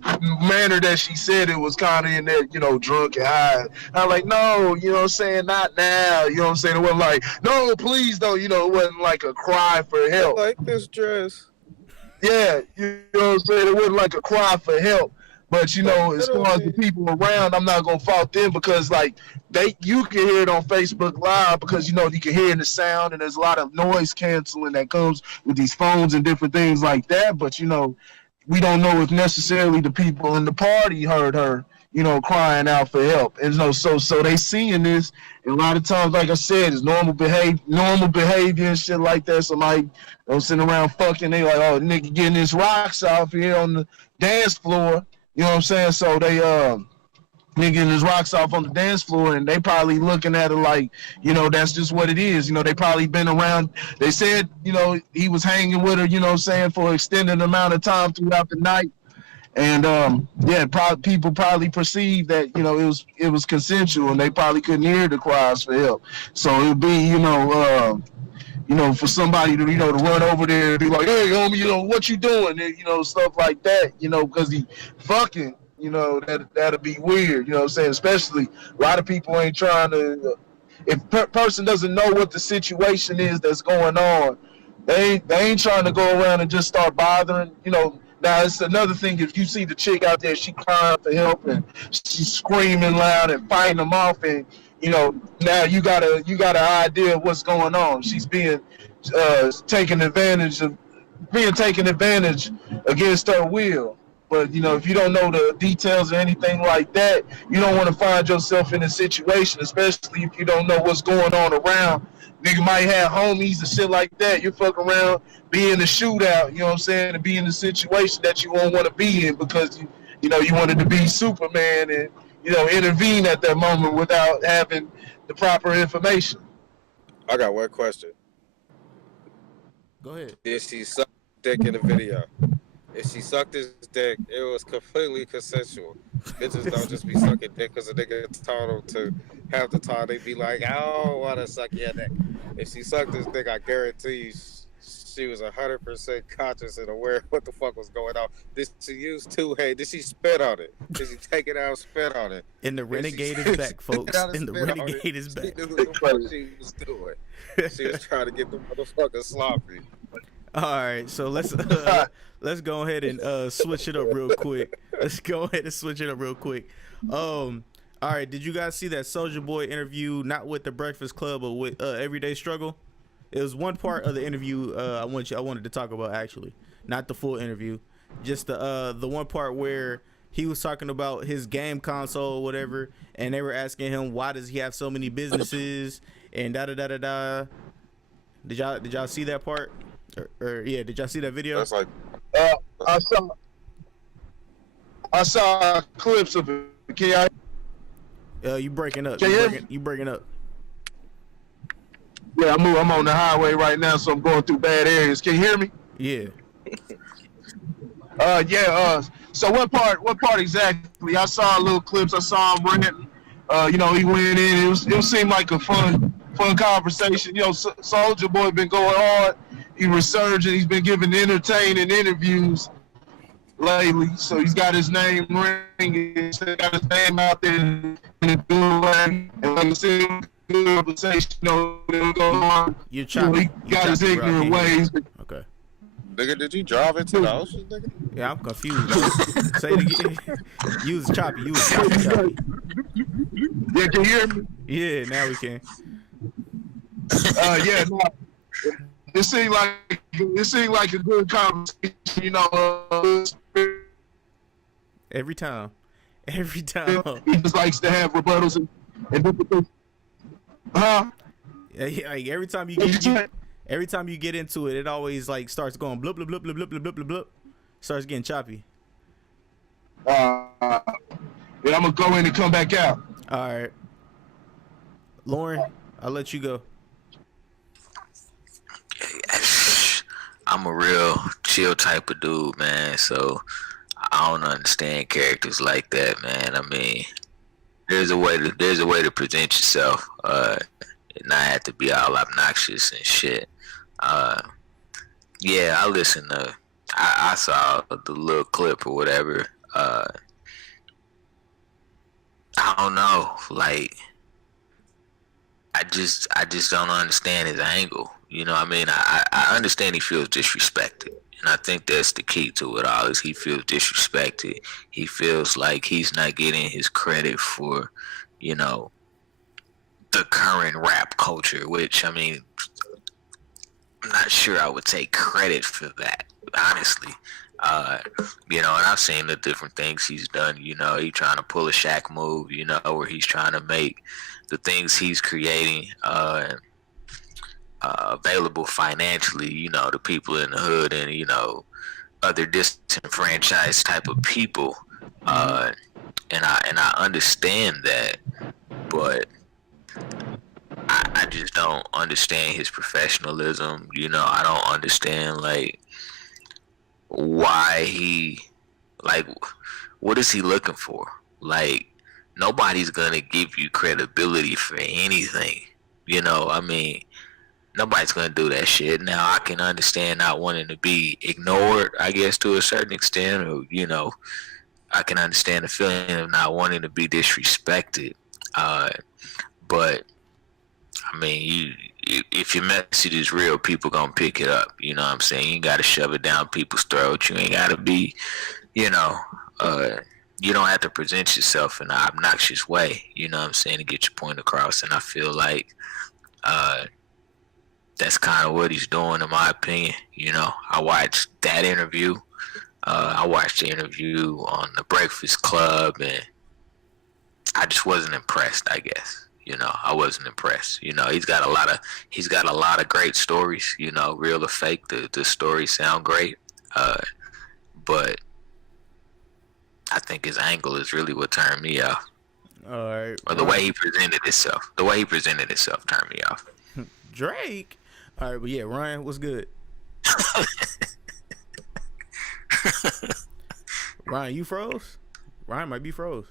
manner that she said it was kind of in there, drunk and high. I'm like, no, you know what I'm saying, not now, you know what I'm saying. It wasn't like, no, please don't, it wasn't like a cry for help. I like this dress. Yeah, you know what I'm saying. It wasn't like a cry for help. But as far as the people around, I'm not gonna fault them, because like you can hear it on Facebook Live, because you can hear the sound, and there's a lot of noise canceling that comes with these phones and different things like that. But we don't know if necessarily the people in the party heard her, crying out for help. And so they seeing this, and a lot of times, like I said, it's normal behavior and shit like that. Somebody sitting around fucking, they like, oh, nigga getting his rocks off here on the dance floor. You know what I'm saying? So nigga getting his rocks off on the dance floor, and they probably looking at it like, that's just what it is. They probably been around. They said, he was hanging with her, saying for an extended amount of time throughout the night. And people probably perceived that it was consensual, and they probably couldn't hear the cries for help. So it would be for somebody to to run over there and be like, hey homie, what you doing, and, stuff like that, because he fucking, that'd be weird, what I'm saying. Especially a lot of people ain't trying to. If person doesn't know what the situation is that's going on, they ain't trying to go around and just start bothering, Now it's another thing if you see the chick out there, she crying for help and she's screaming loud and fighting them off, and now you got an idea of what's going on. She's being taken advantage against her will. But if you don't know the details or anything like that, you don't want to find yourself in a situation, especially if you don't know what's going on around. Nigga might have homies and shit like that. You fuck around, be in the shootout, you know what I'm saying, and be in the situation that you won't want to be in because you wanted to be Superman and intervene at that moment without having the proper information. I got one question. Go ahead. Did she suck dick in the video? If she sucked his dick, it was completely consensual. Bitches don't just be sucking dick because a nigga told them to. Half the time they be like, I don't want to suck your dick. If she sucked his dick, I guarantee you she was 100% conscious and aware of what the fuck was going on. Did she use two-hand? Did she spit on it? Did she take it out and spit on it? And the renegade is back, folks. And the renegade is back. She knew what the fuck she was doing. She was trying to get the motherfucker sloppy. All right, so let's go ahead and switch it up real quick. All right, did you guys see that Soulja Boy interview? Not with the Breakfast Club, but with Everyday Struggle. It was one part of the interview I wanted to talk about, actually, not the full interview, just the one part where he was talking about his game console or whatever, and they were asking him why does he have so many businesses and da da da da da. Did y'all see that part? Or did y'all see that video? That's like I saw clips of it. Can you breaking up? You breaking up? Yeah, I'm on the highway right now, so I'm going through bad areas. Can you hear me? Yeah. So what part exactly? I saw little clips. I saw him ranting. He went in. It seemed like a fun conversation. Soulja Boy been going hard. He resurged. He's been giving entertaining interviews lately. So he's got his name ringing. He's got his name out there in the doorway. And like I said, conversation, they'll go on. You're choppy. He got his ignorant ways. Okay. Nigga, did you drive into the ocean, nigga? Yeah, I'm confused. Say it again. You was choppy. Choppy. Yeah, can you hear me? Yeah, now we can. No. It seemed like a good conversation, Every time. He just likes to have rebuttals and different things. Yeah, like every time you get into it, it always like starts going blub blub blub blub blub blub blub blub. Starts getting choppy. I'm gonna go in and come back out. All right, Lauren, I'll let you go. I'm a real chill type of dude, man. So I don't understand characters like that, man. I mean, there's a way to present yourself, and not have to be all obnoxious and shit. Yeah, I listened to. I saw the little clip or whatever. I don't know, like. I just don't understand his angle. You know what I mean? I understand he feels disrespected. And I think that's the key to it all is he feels disrespected. He feels like he's not getting his credit for, the current rap culture, which, I mean, I'm not sure I would take credit for that, honestly. And I've seen the different things he's done. He's trying to pull a Shaq move, where he's trying to make the things he's creating available financially, to people in the hood and, other disenfranchised type of people. and I understand that, but I just don't understand his professionalism. You know, I don't understand like why he like what is he looking for? Like nobody's gonna give you credibility for anything. You know, I mean, nobody's gonna do that shit. Now I can understand not wanting to be ignored, I guess, to a certain extent, or you know, I can understand the feeling of not wanting to be disrespected. But I mean, if your message is real, people gonna pick it up. You know what I'm saying? You ain't gotta shove it down people's throats. You ain't gotta be, you know, you don't have to present yourself in an obnoxious way. You know what I'm saying, to get your point across. And I feel like that's kind of what he's doing, in my opinion. You know, I watched that interview. I watched the interview on the Breakfast Club, and I just wasn't impressed, I guess. You know, I wasn't impressed. You know, he's got a lot of great stories, you know, real or fake. The stories sound great. But I think his angle is really what turned me off. All right. Or the way he presented himself. The way he presented himself turned me off. Drake. All right, but yeah, Ryan, what's good? Ryan, you froze? Ryan might be froze.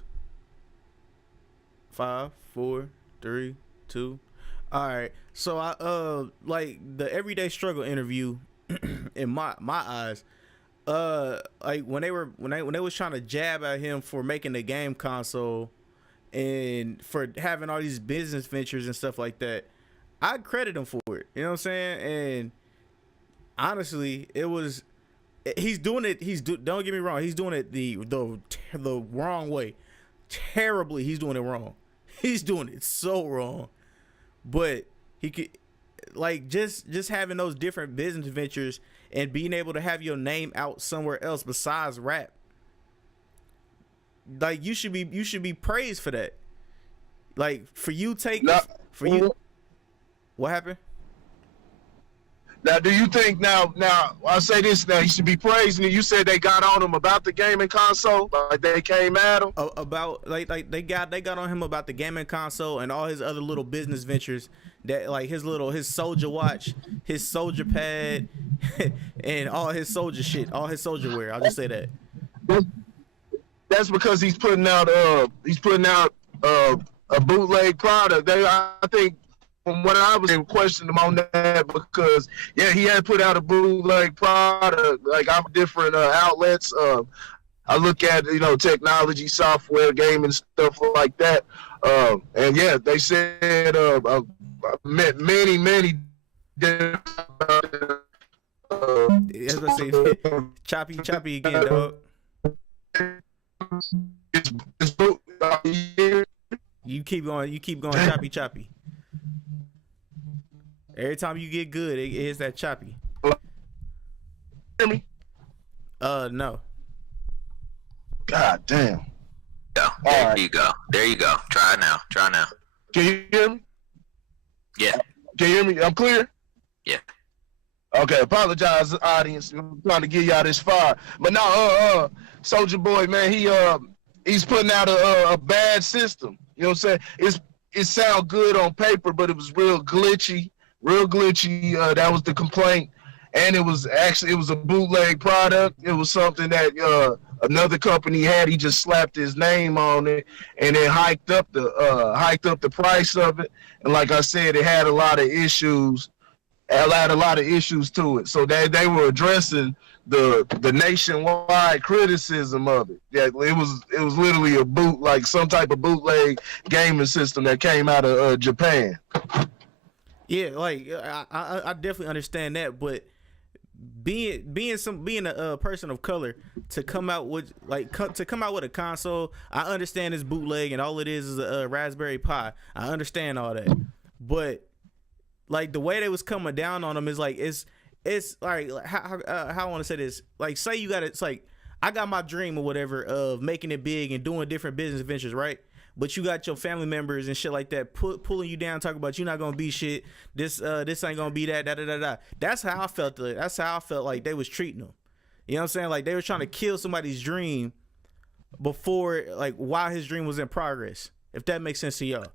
5, 4, 3, 2. All right. So I like the everyday struggle interview in my eyes. Like when they was trying to jab at him for making the game console and for having all these business ventures and stuff like that, I credit him for it. You know what I'm saying? And honestly, he's doing it. Don't get me wrong. He's doing it the wrong way. Terribly, he's doing it wrong. He's doing it so wrong. But he could, like, just having those different business ventures and being able to have your name out somewhere else besides rap. Like, you should be praised for that. Like, for you what happened? Now, do you think now I say this now, he should be praised, and you said they got on him about the gaming console, like they came at him about like they got on him about the gaming console and all his other little business ventures, that like his soldier watch, his soldier pad, and all his soldier shit, all his soldier wear. I'll just say that. That's because he's putting out a bootleg product. I think, from what I was in, question him on that, because he had put out a bootleg product. Like, I'm different outlets. I look at technology, software, gaming, stuff like that. And they said many different. As I say, choppy again, dog. You keep going choppy. Every time you get good, it is that choppy. Hear me? No. God damn. There you go. Try it now. Can you hear me? Yeah. Can you hear me? I'm clear? Yeah. Okay, apologize, audience. I'm trying to give y'all this fire. But no, Soulja Boy, man, he's putting out a bad system. You know what I'm saying? It sound good on paper, but it was real glitchy. That was the complaint. And it was a bootleg product. It was something that another company had. He just slapped his name on it and then hiked up the price of it. And like I said, it had a lot of issues. To it. So they were addressing the nationwide criticism of it. Yeah, it was literally like some type of bootleg gaming system that came out of Japan. Yeah, like I definitely understand that, but being a person of color to come out with a console, I understand it's bootleg and all it is a Raspberry Pi. I understand all that, but like the way they was coming down on them is like it's like how I want to say this. Like, say you got it's like I got my dream or whatever of making it big and doing different business ventures, right? But you got your family members and shit like that pulling you down, talking about you're not gonna be shit. This ain't gonna be that. Da. That's how I felt. That's how I felt like they was treating them. You know what I'm saying? Like they were trying to kill somebody's dream before, like, while his dream was in progress. If that makes sense to y'all.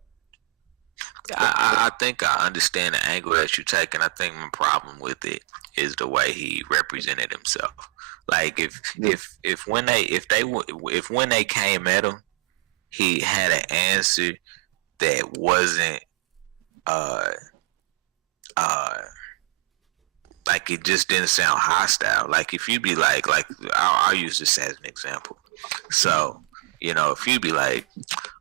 I think I understand the angle that you're taking. I think my problem with it is the way he represented himself. Like if when they came at him, he had an answer that wasn't like it just didn't sound hostile. Like if you be like I'll use this as an example. So if you be like,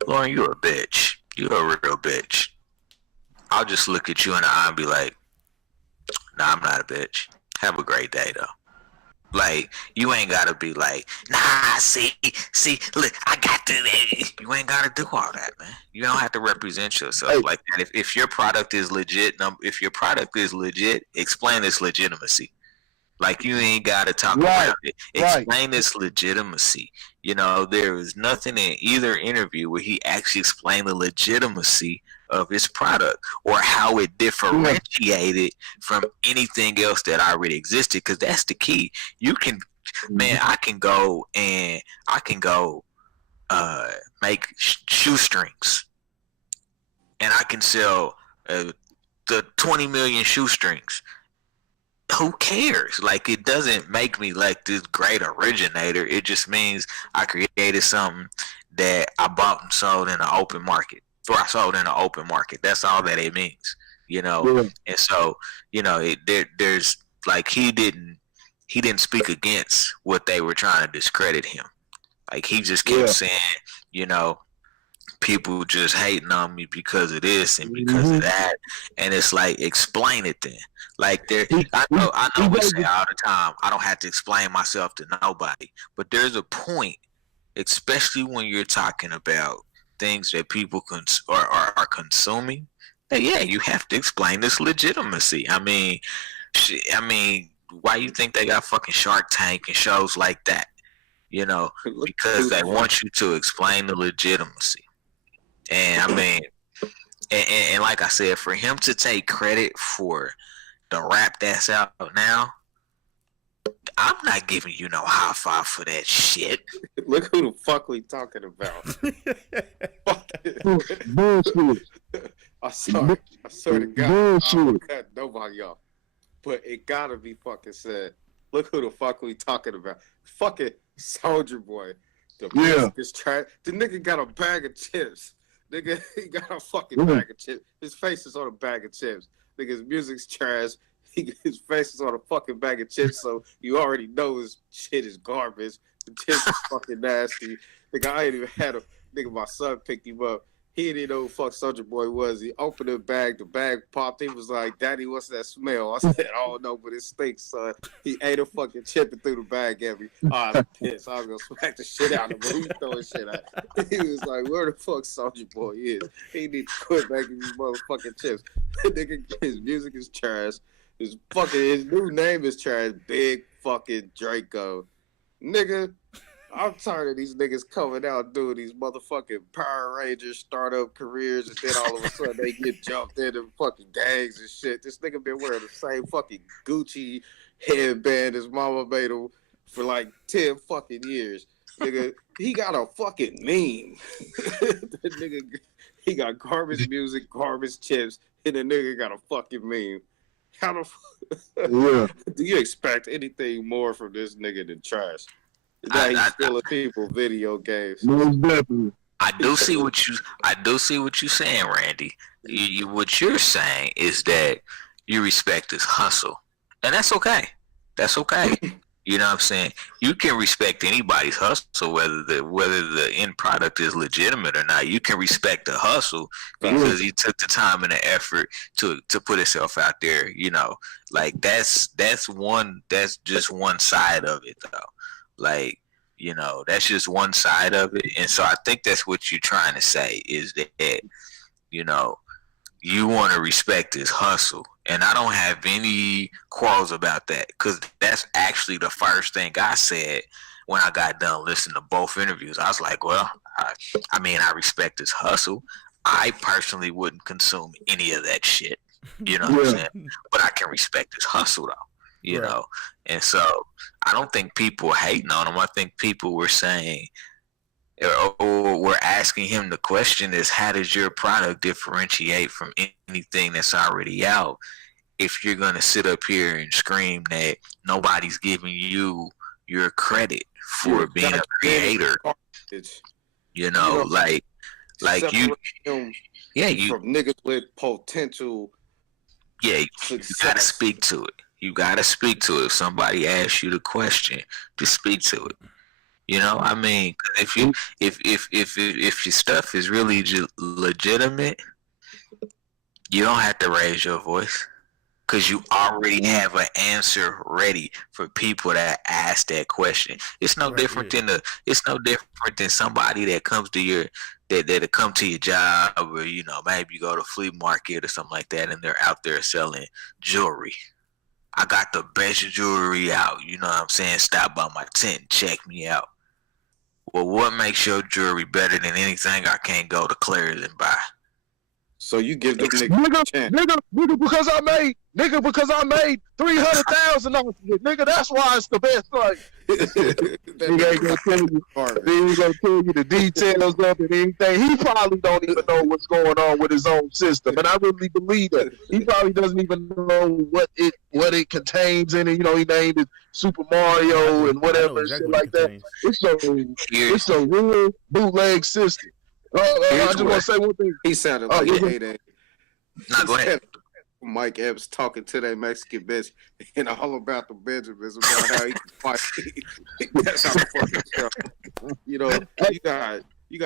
Lauren, you're a bitch. You're a real bitch. I'll just look at you in the eye and be like, nah, I'm not a bitch. Have a great day, though. Like, you ain't got to be like, nah, see, look, I got to, you ain't got to do all that, man. You don't have to represent yourself like that. If your product is legit, explain its legitimacy. Like, you ain't got to talk about it. Explain its legitimacy. There was nothing in either interview where he actually explained the legitimacy of his product or how it differentiated from anything else that already existed, because that's the key. You can, man, I can go make shoestrings, and I can sell the 20 million shoestrings. Who cares? Like, it doesn't make me like this great originator. It just means I created something that I bought and sold in the open market. Or I sold in the open market. That's all that it means, And so, there's like he didn't speak against what they were trying to discredit him. Like, he just kept saying, people just hating on me because of this and because of that, and it's like, explain it then. Like, I know we say all the time, I don't have to explain myself to nobody, but there's a point, especially when you're talking about things that people are consuming, that you have to explain this legitimacy. I mean, why you think they got fucking Shark Tank and shows like that? Because they want you to explain the legitimacy. And I mean, and like I said, for him to take credit for the rap that's out now, I'm not giving you no high five for that shit. Look who the fuck we talking about. Bullshit. I swear to God, I don't cut nobody off. But it gotta be fucking said. Look who the fuck we talking about. Fucking Soulja Boy. The music is trash. The nigga got a bag of chips. Nigga, he got a fucking bag of chips. His face is on a bag of chips. Nigga's music's trash. His face is on a fucking bag of chips, so you already know his shit is garbage. The chips is fucking nasty. Nigga, I ain't even had a nigga. My son picked him up. He didn't know who fuck Soulja Boy was. He opened the bag popped. He was like, "Daddy, what's that smell?" I said, "I don't know, but it stinks, son." He ate a fucking chip and threw the bag at me. I was pissed. I was gonna smack the shit out of him. He throwing shit at. He was like, "Where the fuck Soulja Boy is? He need to quit making these motherfucking chips." Nigga, his music is trash. His new name is trash. Big fucking Draco. Nigga, I'm tired of these niggas coming out doing these motherfucking Power Rangers startup careers, and then all of a sudden they get jumped into fucking gangs and shit. This nigga been wearing the same fucking Gucci headband his mama made him for like 10 fucking years. Nigga, he got a fucking meme. The nigga, he got garbage music, garbage chips, and the nigga got a fucking meme. How the do you expect anything more from this nigga than trash? That he's stealing people video games. Most definitely. I do see what you're saying, Randy. What you're saying is that you respect his hustle, and that's okay. That's okay. You know what I'm saying? You can respect anybody's hustle, whether the end product is legitimate or not. You can respect the hustle because he took the time and the effort to put himself out there. Like that's just one side of it, though. Like, that's just one side of it. And so I think that's what you're trying to say is that, you want to respect his hustle. And I don't have any quarrels about that, because that's actually the first thing I said when I got done listening to both interviews. I was like, well, I respect his hustle. I personally wouldn't consume any of that shit. You know what I'm saying? But I can respect his hustle, though. You know? And so I don't think people were hating on him. I think people were saying, or we're asking him the question is, how does your product differentiate from anything that's already out? If you're going to sit up here and scream that nobody's giving you your credit for being a creator, you know, like you, yeah, you from niggas with potential. Yeah, you gotta speak to it. You gotta speak to it. If somebody asks you the question, just speak to it. You know, I mean, if your stuff is really legitimate, you don't have to raise your voice because you already have an answer ready for people that ask that question. It's no different than somebody that comes to your that come to your job, or you know, maybe you go to a flea market or something like that, and they're out there selling jewelry. I got the best jewelry out. You know what I'm saying? Stop by my tent and check me out. Well, what makes your jewelry better than anything I can't go to Claire's and buy? So you give them nigga, nigga, because I made $300,000 off of it, nigga. That's why it's the best. Like, nigga ain't gonna tell you. He ain't gonna tell you the details of it, anything. He probably don't even know what's going on with his own system, and I really believe that. He probably doesn't even know what it contains in it. You know, he named it Super Mario and whatever and shit like that. It's a real bootleg system. I just want to say one thing. He sounded like he hated. Nah, go ahead. Mike Epps talking to that Mexican bitch and all about the Benjamins, about how he can fight. That's how the fucking show. You know, you got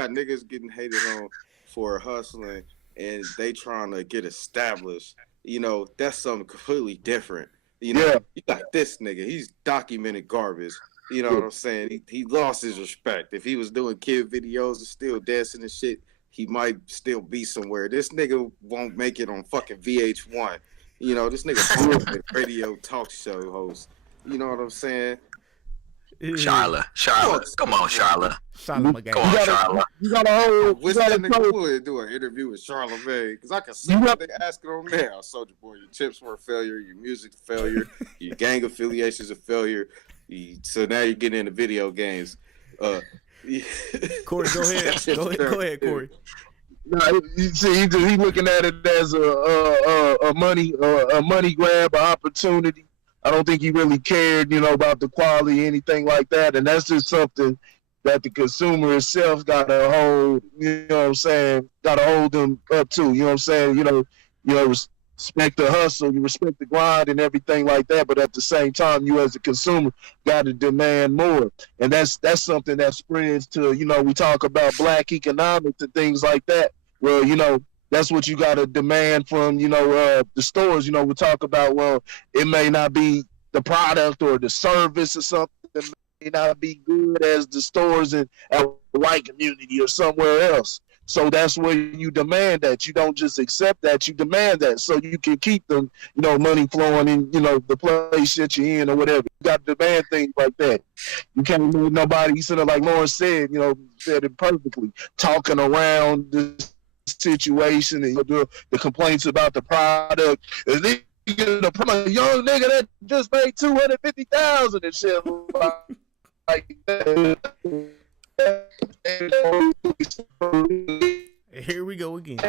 niggas getting hated on for hustling and they trying to get established. You know, that's something completely different. You know, you got this nigga, he's documented garbage. You know what I'm saying? He lost his respect. If he was doing kid videos and still dancing and shit, he might still be somewhere. This nigga won't make it on fucking VH1. You know, this nigga a radio talk show host. You know what I'm saying? Charlotte. Come on, Charlotte. Come on, Charlotte. You got a whole. What's that nigga would do an interview with Charlamagne? Because I can see what they asking on there. Soulja Boy, your chips were a failure, your music a failure, your gang affiliations a failure. So now you're getting into video games. Corey, go ahead. Go ahead, Corey. No, you see, he looking at it as a money grab, an opportunity. I don't think he really cared, you know, about the quality, anything like that. And that's just something that the consumer itself got to hold. You know what I'm saying? Got to hold them up to. You know what I'm saying? You know, respect the hustle, you respect the grind and everything like that, but at the same time, you as a consumer got to demand more. And that's something that spreads to, you know, we talk about black economics and things like that. Well, you know, that's what you got to demand from, you know, the stores. You know, we talk about, well, it may not be the product or the service or something that may not be good as the stores in a white community or somewhere else. So that's where you demand that. You don't just accept that, you demand that so you can keep them, you know, money flowing in, you know, the place that you're in or whatever. You got to demand things like that. You can't let nobody, sort of like Lawrence said, you know, said it perfectly, talking around this situation and the complaints about the product. And then you get a young nigga that just made $250,000 and shit like that. Here we go again.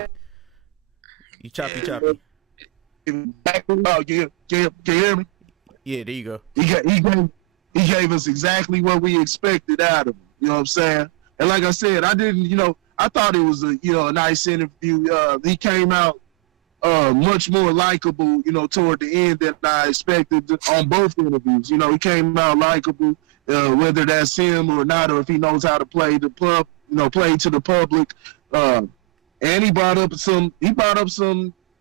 You choppy. Can you hear me? Yeah, there you go. He gave us exactly what we expected out of him. You know what I'm saying? And like I said, I thought it was a nice interview. He came out much more likable, you know, toward the end than I expected on both interviews. You know, he came out likable. Whether that's him or not, or if he knows how to play to the public, and he brought up some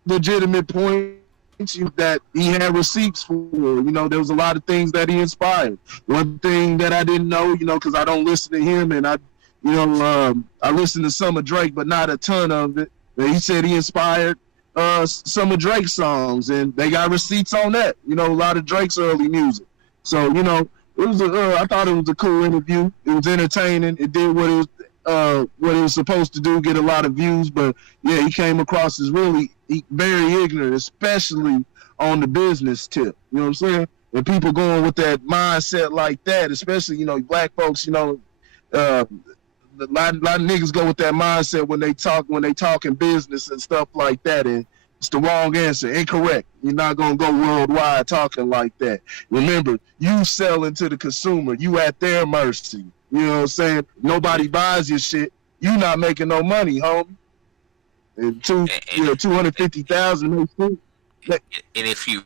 legitimate points that he had receipts for. You know, there was a lot of things that he inspired. One thing that I didn't know, you know, because I don't listen to him, and I listen to some of Drake, but not a ton of it. But he said he inspired some of Drake's songs, and they got receipts on that. You know, a lot of Drake's early music. So, you know. I thought it was a cool interview. It was entertaining. It did what it was supposed to do, get a lot of views. But yeah, he came across as really very ignorant, especially on the business tip. You know what I'm saying? And people going with that mindset like that, especially, you know, black folks, you know, lot of niggas go with that mindset when they talking business and stuff like that, and it's the wrong answer, incorrect. You're not gonna go worldwide talking like that. Remember, you selling to the consumer, you at their mercy. You know what I'm saying? Nobody buys your shit, you not making no money, homie. And 250,000. And if you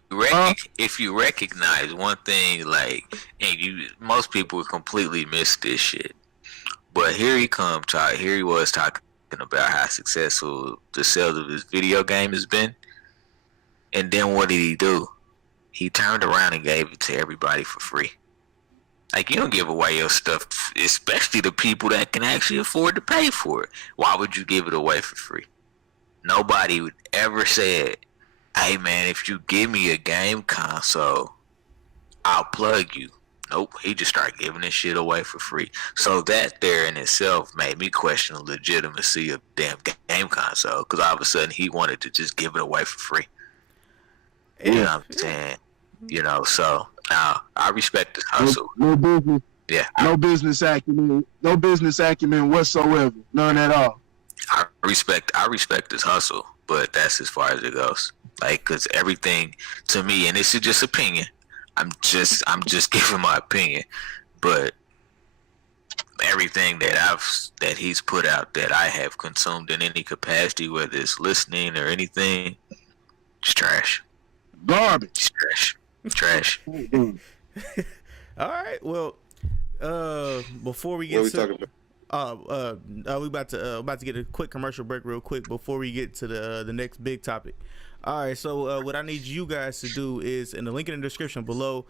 recognize one thing, like, and most people completely miss this shit. But here he was talking about how successful the sales of his video game has been. And then what did he do? He turned around and gave it to everybody for free. Like, you don't give away your stuff, especially the people that can actually afford to pay for it. Why would you give it away for free? Nobody would ever say, hey man, if you give me a game console, I'll plug you. Nope, he just started giving this shit away for free. So that there in itself made me question the legitimacy of the damn game console, because all of a sudden he wanted to just give it away for free. You know what I'm saying? You know, so I respect his hustle. No business. Yeah. No business acumen whatsoever. None at all. I respect his hustle, but that's as far as it goes. Like, cause everything to me, and this is just opinion. I'm just giving my opinion, but everything that he's put out that I have consumed in any capacity, whether it's listening or anything, it's trash. Garbage. It's trash. All right. Well, before we get to we about to get a quick commercial break real quick before we get to the next big topic. All right, so what I need you guys to do is, in the link in the description below,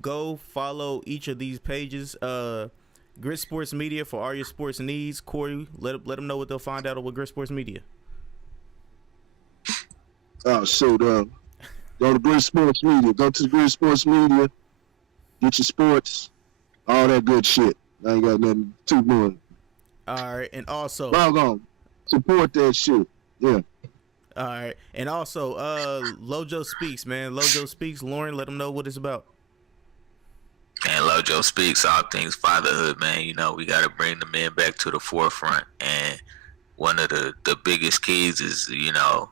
go follow each of these pages. Grit Sports Media for all your sports needs. Corey, let them know what they'll find out with Grit Sports Media. Oh, shoot. Go to Grit Sports Media. Go to Grit Sports Media. Get your sports. All that good shit. I ain't got nothing too good. All right, and also log on. Support that shit. Yeah. All right, and also Lojo Speaks, man. Lojo Speaks. Lauren, let them know what it's about. And Lojo Speaks, all things fatherhood, man. You know, we got to bring the men back to the forefront. And one of the biggest keys is, you know,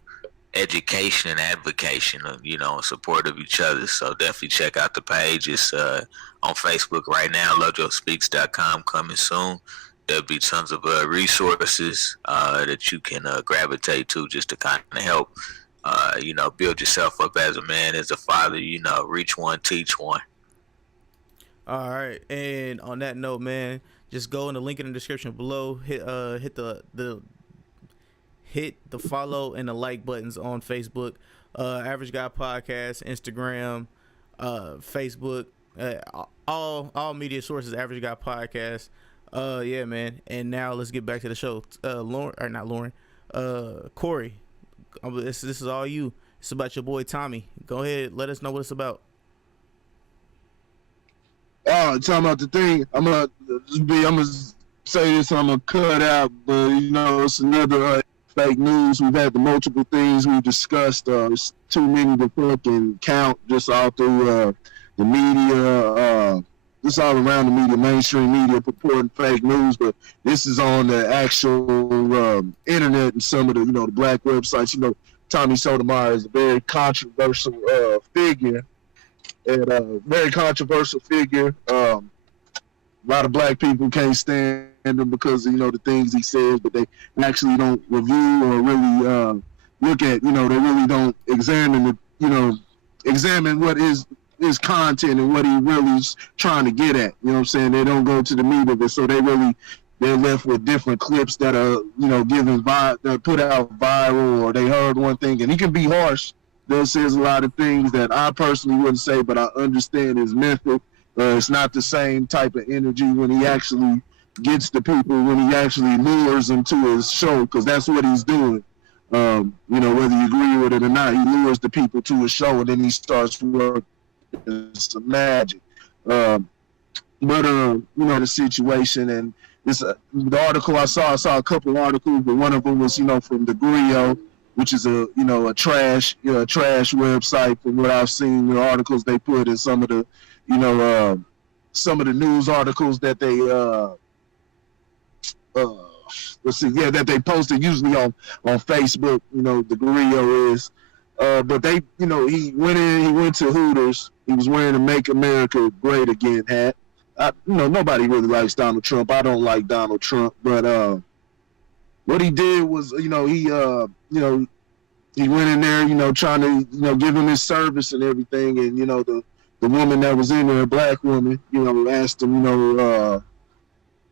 education and advocation, you know, in support of each other. So definitely check out the page. It's on Facebook right now, lojospeaks.com, coming soon. There'll be tons of resources that you can gravitate to just to kind of help, you know, build yourself up as a man, as a father, you know, reach one, teach one. All right, and on that note, man, just go in the link in the description below. Hit the follow and the like buttons on Facebook, Average Guy Podcast, Instagram, Facebook, all media sources, Average Guy Podcast. Yeah, man. And now let's get back to the show. Corey, this is all you. It's about your boy Tommy. Go ahead, let us know what it's about. Oh, talking about the thing. I'm gonna say this. I'm gonna cut out, but you know, it's another fake news. We've had the multiple things we discussed. It's too many to fucking count. Just all through the media. Just all around the media, mainstream media, purporting fake news. But this is on the actual internet and some of the, you know, the black websites. You know, Tommy Sotomayor is a very controversial figure. And very controversial figure. A lot of black people can't stand him because of, you know, the things he says, but they actually don't review or really look at, you know, they really don't examine what is his content and what he really is trying to get at. You know what I'm saying? They don't go to the meat of it, so they're left with different clips that are, you know, that put out viral, or they heard one thing, and he can be harsh. There says a lot of things that I personally wouldn't say, but I understand his method. It's not the same type of energy when he actually gets the people, when he actually lures them to his show, because that's what he's doing. You know, whether you agree with it or not, he lures the people to his show, and then he starts working some magic. You know, the situation, and this the article I saw a couple articles, but one of them was, you know, from the Griot, which is a trash website. From what I've seen, the articles they put in some of the, you know, some of the news articles that they let's see, yeah, that they posted usually on Facebook. You know, the Grillo is. But they, you know, he went to Hooters. He was wearing a "Make America Great Again" hat. You know, nobody really likes Donald Trump. I don't like Donald Trump, but what he did was, you know, he went in there, you know, trying to, you know, give him his service and everything, and you know, the woman that was in there, a black woman, you know, asked him, you know,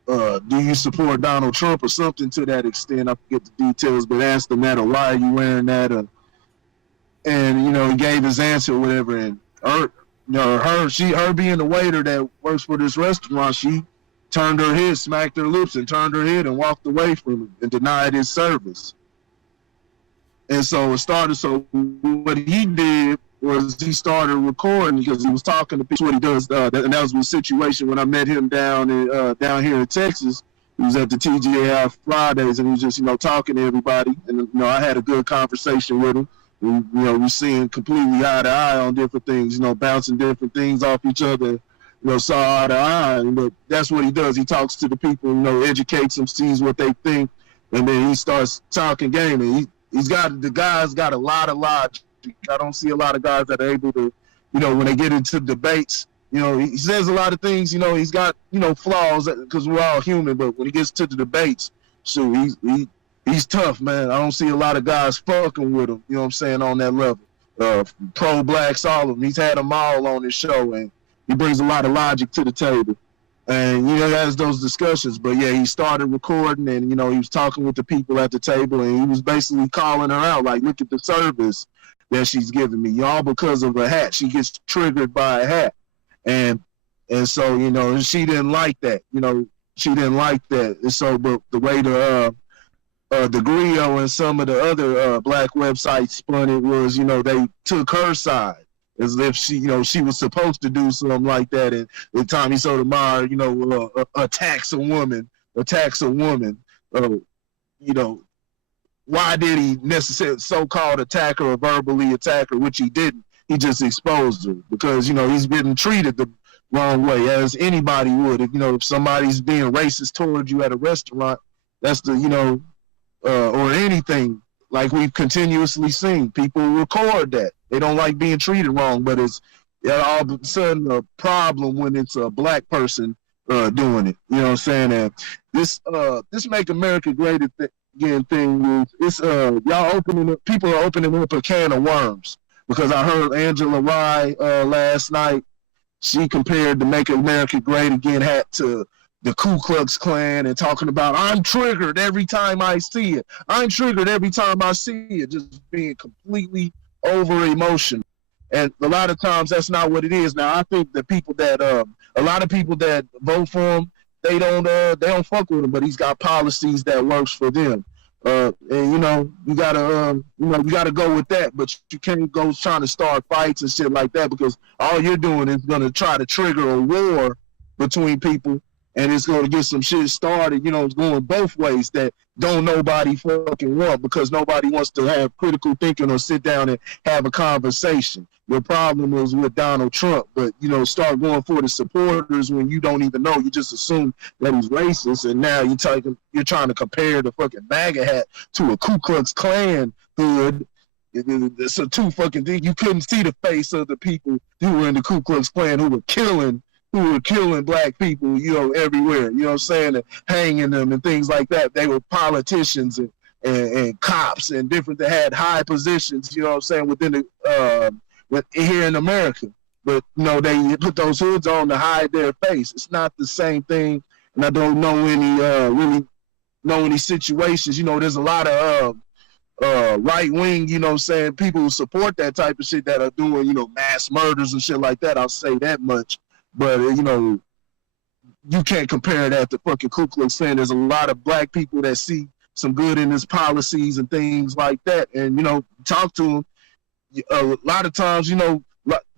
do you support Donald Trump or something to that extent? I forget the details, but asked him that, or why are you wearing that? And you know, he gave his answer or whatever, and her being the waiter that works for this restaurant, she turned her head, smacked her lips, and turned her head and walked away from him and denied his service. And so it started. So what he did was he started recording because he was talking to people. What he does, and that was the situation when I met him down here in Texas. He was at the TGI Fridays, and he was just, you know, talking to everybody. And you know, I had a good conversation with him. You know, we seeing completely eye to eye on different things, you know, bouncing different things off each other, you know, saw eye to eye. But that's what he does. He talks to the people, you know, educates them, sees what they think, and then he starts talking game. And the guy's got a lot of logic. I don't see a lot of guys that are able to, you know, when they get into debates, you know, he says a lot of things, you know, he's got, you know, flaws because we're all human, but when he gets to the debates, so he's tough, man. I don't see a lot of guys fucking with him, you know what I'm saying, on that level. Pro-blacks, all of them. He's had them all on his show, and he brings a lot of logic to the table. And, you know, he has those discussions. But, yeah, he started recording, and, you know, he was talking with the people at the table, and he was basically calling her out, like, look at the service that she's giving me. All because of a hat. She gets triggered by a hat. And so, you know, she didn't like that. You know, she didn't like that. And so, but the way the Grillo and some of the other black websites spun it was, you know, they took her side as if she, you know, she was supposed to do something like that. And Tommy Sotomayor, you know, attacks a woman, you know, why did he necessarily so-called attack her or verbally attack her, which he didn't. He just exposed her because, you know, he's been treated the wrong way, as anybody would. If, you know, if somebody's being racist towards you at a restaurant, that's the, you know, or anything, like we've continuously seen. People record that. They don't like being treated wrong, but it's all of a sudden a problem when it's a black person doing it. You know what I'm saying? And this Make America Great Again thing is, people are opening up a can of worms, because I heard Angela Rye last night. She compared the Make America Great Again hat to the Ku Klux Klan, and talking about, I'm triggered every time I see it. I'm triggered every time I see it. Just being completely over emotional. And a lot of times that's not what it is. Now, I think that people that, a lot of people that vote for him, they don't fuck with him, but he's got policies that works for them. And you know, you gotta go with that, but you can't go trying to start fights and shit like that, because all you're doing is gonna try to trigger a war between people. And it's going to get some shit started, you know, it's going both ways that don't nobody fucking want, because nobody wants to have critical thinking or sit down and have a conversation. Your problem is with Donald Trump, but, you know, start going for the supporters when you don't even know. You just assume that he's racist, and now you're trying to compare the fucking MAGA hat to a Ku Klux Klan hood. It's a two fucking thing. You couldn't see the face of the people who were in the Ku Klux Klan who were killing black people, you know, everywhere, you know what I'm saying, and hanging them and things like that. They were politicians and cops and different that had high positions, you know what I'm saying, within here in America. But, you know, they put those hoods on to hide their face. It's not the same thing, and I don't know any situations. You know, there's a lot of right wing, you know what I'm saying, people who support that type of shit that are doing, you know, mass murders and shit like that. I'll say that much. But, you know, you can't compare that to fucking Ku Klux Klan. There's a lot of black people that see some good in his policies and things like that. And, you know, talk to them. A lot of times, you know,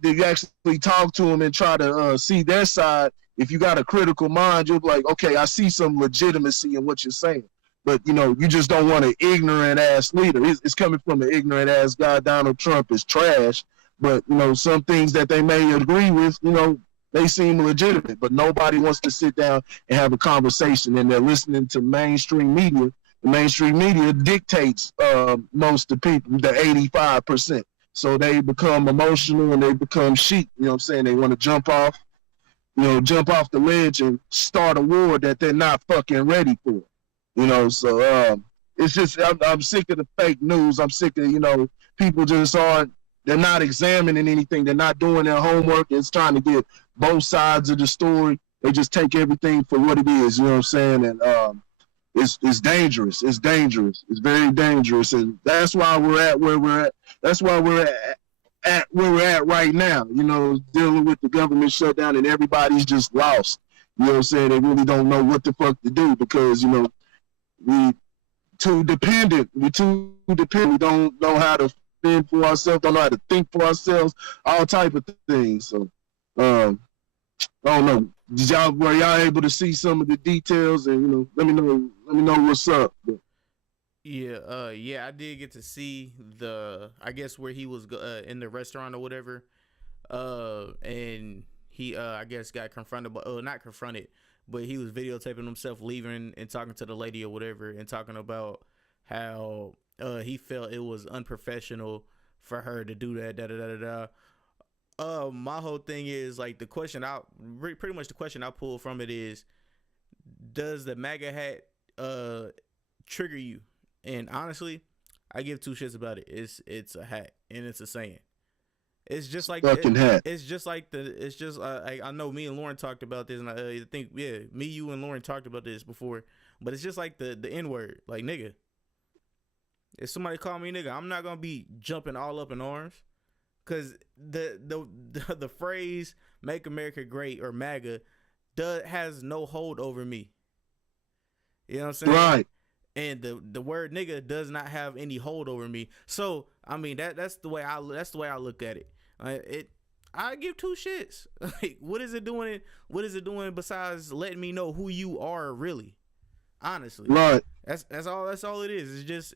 they actually talk to them and try to see their side. If you got a critical mind, you'll be like, okay, I see some legitimacy in what you're saying. But, you know, you just don't want an ignorant-ass leader. It's coming from an ignorant-ass guy. Donald Trump is trash. But, you know, some things that they may agree with, you know, they seem legitimate, but nobody wants to sit down and have a conversation, and they're listening to mainstream media. The mainstream media dictates most of the people, the 85%. So they become emotional and they become sheep. You know what I'm saying? They want to jump off the ledge and start a war that they're not fucking ready for. So it's just I'm sick of the fake news. I'm sick of people just they're not examining anything. They're not doing their homework. It's trying to get both sides of the story. They just take everything for what it is. You know what I'm saying? And it's dangerous. It's dangerous. It's very dangerous, and that's why we're at where we're at. That's why we're at where we're at right now. Dealing with the government shutdown, and everybody's just lost. You know what I'm saying? They really don't know what the fuck to do because we too dependent. We don't know how to fend for ourselves. Don't know how to think for ourselves. All type of things. So, I don't know. Were y'all able to see some of the details? And let me know what's up. Yeah, I did get to see I guess where he was in the restaurant or whatever, and he I guess got confronted, not confronted, but he was videotaping himself leaving and talking to the lady or whatever, and talking about how he felt it was unprofessional for her to do that. My whole thing is like the question I pulled from it is, does the MAGA hat trigger you? And honestly, I give two shits about it. It's a hat and it's a saying. It's just like fucking hat. It's just I know me and Lauren talked about this, and I think me, you, and Lauren talked about this before. But it's just like the N word, like nigga. If somebody call me nigga, I'm not gonna be jumping all up in arms, cause the phrase "Make America Great" or MAGA has no hold over me. You know what I'm saying? Right. And the word nigga does not have any hold over me. So I mean that's the way I look at it. I give two shits. Like, what is it doing? What is it doing besides letting me know who you are really? Honestly, right. That's all it is. It's just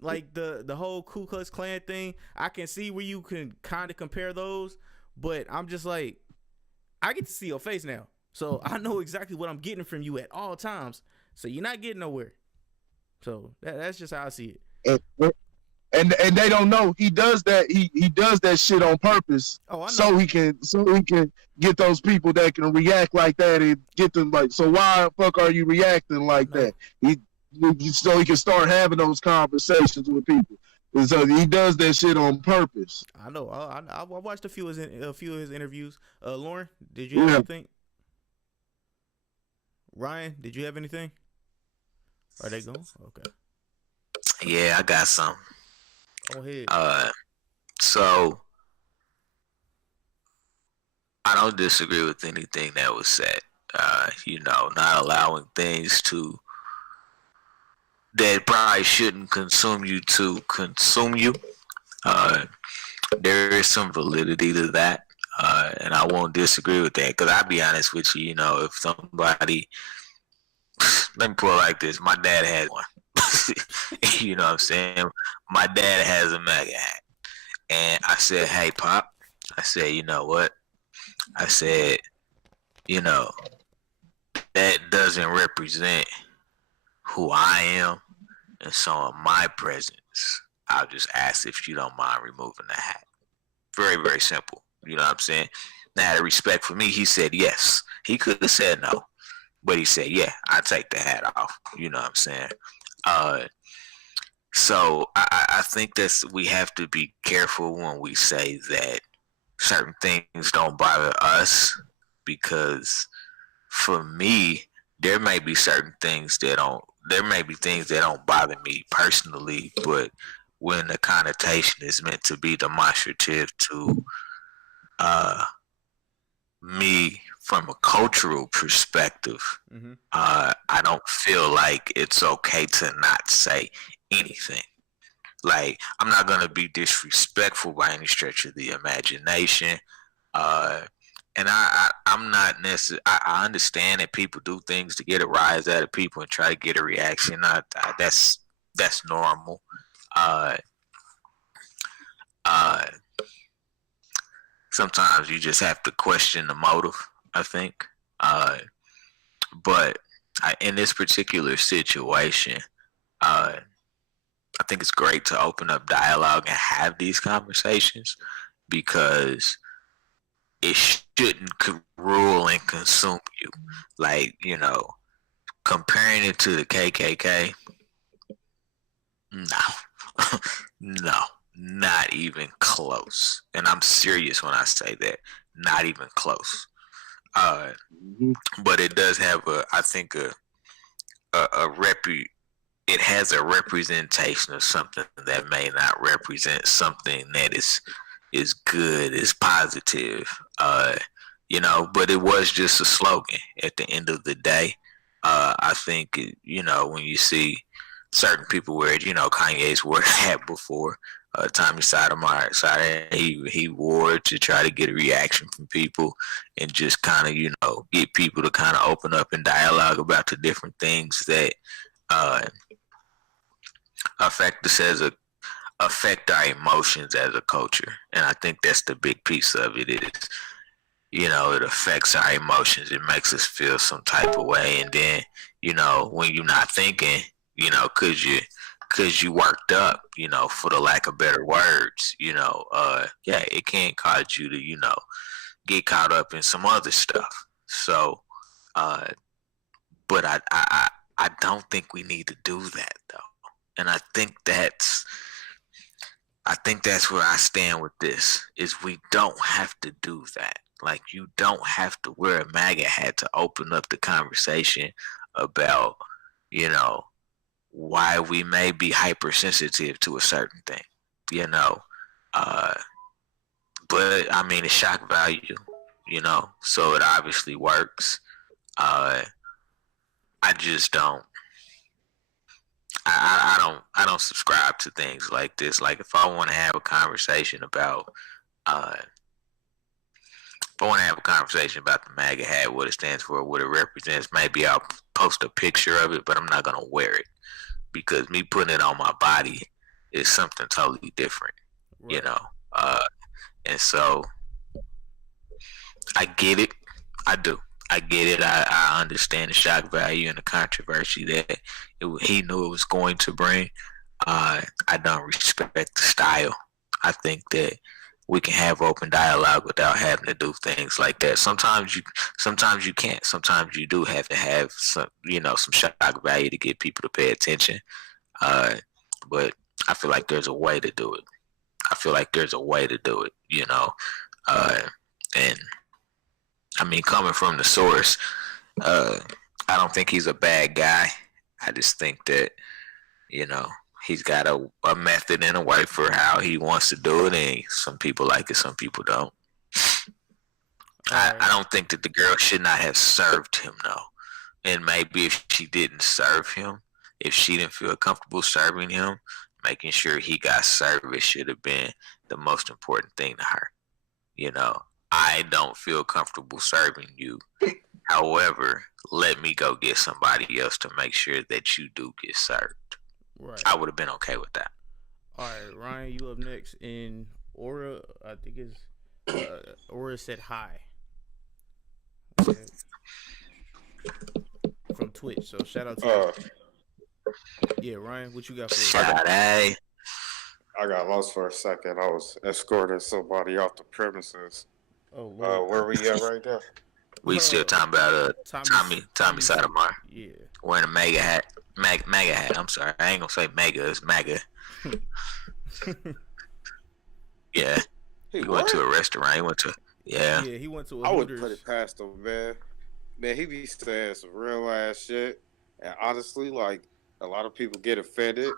like the whole Ku Klux Klan thing. I can see where you can kind of compare those, but I'm just like, I get to see your face now, so I know exactly what I'm getting from you at all times. So you're not getting nowhere. So that's just how I see it. And they don't know he does that. He does that shit on purpose. Oh, I know. So he can get those people that can react like that and get them like. So why the fuck are you reacting like that? So he can start having those conversations with people. And so he does that shit on purpose. I know. I watched a few of his interviews. Lauren, did you have anything? Ryan, did you have anything? Are they gone? Okay. Yeah, I got some. Go ahead. So I don't disagree with anything that was said. Not allowing things that probably shouldn't consume you to consume you. There is some validity to that, and I won't disagree with that. Because I'll be honest with you, if somebody, let me put it like this: my dad had one. You know what I'm saying? My dad has a MAGA hat, and I said, "Hey, Pop," I said, "You know what?" I said, that doesn't represent who I am, and so in my presence, I'll just ask if you don't mind removing the hat. Very, very simple. You know what I'm saying? Now, out of respect for me, he said yes. He could have said no, but he said, yeah, I take the hat off. You know what I'm saying? So I think that we have to be careful when we say that certain things don't bother us, because for me, there may be things that don't bother me personally, but when the connotation is meant to be demonstrative to me from a cultural perspective, I don't feel like it's okay to not say anything. Like, I'm not gonna be disrespectful by any stretch of the imagination, and I'm not necessarily. I understand that people do things to get a rise out of people and try to get a reaction. That's normal. sometimes you just have to question the motive, I think. But in this particular situation, I think it's great to open up dialogue and have these conversations because it shouldn't rule and consume you. Like, comparing it to the KKK, no, no, not even close. And I'm serious when I say that, not even close. But it does have it has a representation of something that may not represent something that is good, is positive, but it was just a slogan at the end of the day. I think, when you see certain people wear it, Kanye's wore a hat before. Tommy Sotomayor, he wore it to try to get a reaction from people and just kind of, get people to kind of open up and dialogue about the different things that affect our emotions as a culture. And I think that's the big piece of it is, it affects our emotions. It makes us feel some type of way. And then, when you're not thinking, cause you worked up, for the lack of better words, it can cause you to, get caught up in some other stuff. So, but I don't think we need to do that though. And I think that's where I stand with this, is we don't have to do that. Like, you don't have to wear a MAGA hat to open up the conversation about, why we may be hypersensitive to a certain thing, but I mean, it's shock value, so it obviously works. I just don't. I don't subscribe to things like this. Like, if I want to have a conversation about, the MAGA hat, what it stands for, what it represents, maybe I'll post a picture of it, but I'm not gonna wear it because me putting it on my body is something totally different, right. And so I get it. I do. I get it. I understand the shock value and the controversy that he knew it was going to bring. I don't respect the style. I think that we can have open dialogue without having to do things like that. Sometimes you can't. Sometimes you do have to have some shock value to get people to pay attention. But I feel like there's a way to do it. And I mean, coming from the source, I don't think he's a bad guy. I just think that, he's got a method and a way for how he wants to do it, and some people like it, some people don't. I don't think that the girl should not have served him, though. And maybe if she didn't serve him, if she didn't feel comfortable serving him, making sure he got service should have been the most important thing to her. I don't feel comfortable serving you. However, let me go get somebody else to make sure that you do get served. Right. I would have been okay with that. All right, Ryan, you up next. In Aura, I think it's Aura said hi. Okay. From Twitch, so shout out to you. Yeah, Ryan, what you got for us? Shout out. I got lost for a second. I was escorting somebody off the premises. Oh, where we at right now? We still talking about Tommy Sotomayor. Yeah. Wearing a MAGA hat. MAGA hat. I'm sorry. I ain't gonna say MAGA. It's MAGA. Yeah. He went to a restaurant. Yeah, he went to a I would Hooters. put it past him, man. Man, he be saying some real ass shit. And honestly, like, a lot of people get offended.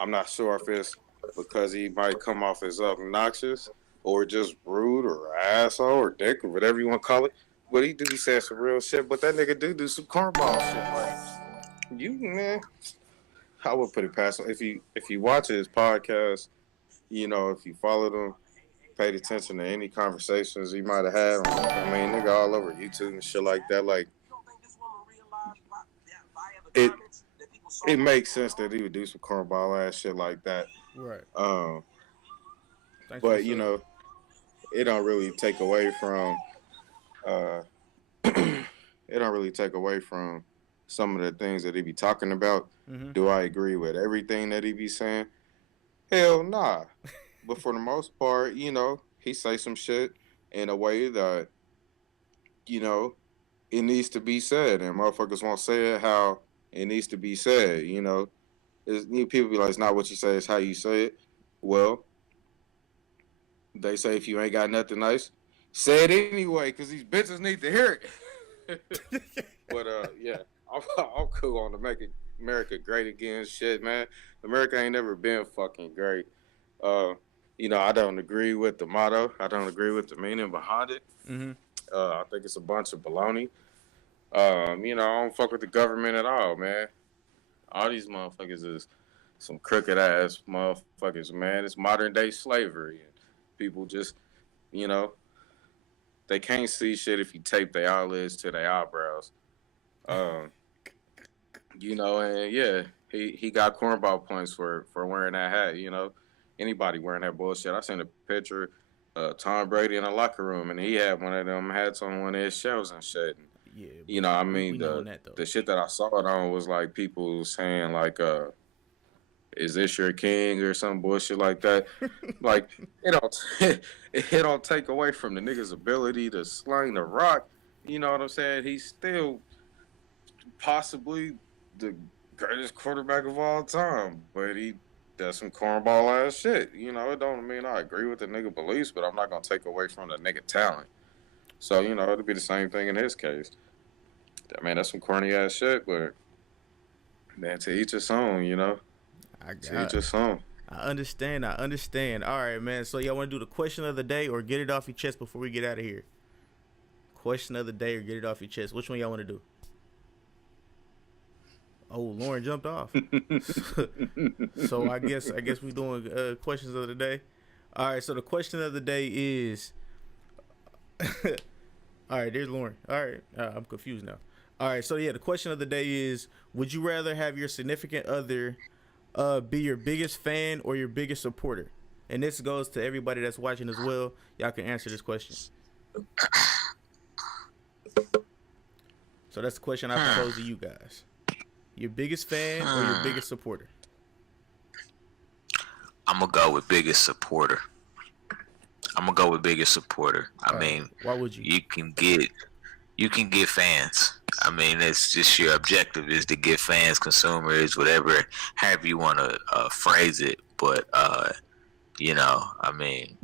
I'm not sure if it's because he might come off as obnoxious or just rude or asshole or dick or whatever you want to call it. But he do be saying some real shit. But that nigga do some cornball shit. Like, man, I would put it past him. If you watch his podcast, if you followed him, paid attention to any conversations he might have had. Nigga all over YouTube and shit like that. Like, it makes sense that he would do some cornball ass shit like that. Right. But it don't really take away from uh it don't really take away from some of the things that he be talking about. Mm-hmm. Do I agree with everything that he be saying? Hell nah. But for the most part, he say some shit in a way that, you know, it needs to be said, and motherfuckers won't say it how it needs to be said. People be like, it's not what you say, it's how you say it. Well, they say if you ain't got nothing nice, say it anyway, because these bitches need to hear it. But yeah, I'm cool on the Make America Great Again shit, man. America ain't never been fucking great. I don't agree with the motto. I don't agree with the meaning behind it. Mm-hmm. I think it's a bunch of baloney. I don't fuck with the government at all, man. All these motherfuckers is some crooked ass motherfuckers, man. It's modern day slavery. And people just, you know, they can't see shit if you tape their eyelids to their eyebrows. And yeah, he got cornball points for wearing that hat, Anybody wearing that bullshit. I seen a picture of Tom Brady in a locker room, and he had one of them hats on one of his shelves and shit. Yeah, we the shit that I saw it on was like people saying like, is this your king or some bullshit like that? Like, it don't take away from the nigga's ability to sling the rock. You know what I'm saying? He's still possibly the greatest quarterback of all time, but he does some cornball ass shit. It don't mean I agree with the nigga beliefs, but I'm not gonna take away from the nigga talent. So, it'll be the same thing in his case. I mean, that's some corny ass shit, but man, to each his own, to each his own. I understand. All right, man. So y'all want to do the question of the day or get it off your chest before we get out of here? Question of the day or get it off your chest. Which one y'all want to do? Oh, Lauren jumped off. So I guess we doing questions of the day. All right. So the question of the day is. All right, there's Lauren. All right, I'm confused now. All right, so yeah, the question of the day is: would you rather have your significant other be your biggest fan or your biggest supporter? And this goes to everybody that's watching as well. Y'all can answer this question. So that's the question I propose to you guys: your biggest fan or your biggest supporter? I'm gonna go with biggest supporter. I mean, why would you? You can get fans. I mean, it's just your objective is to get fans, consumers, whatever, however you want to phrase it. But I mean,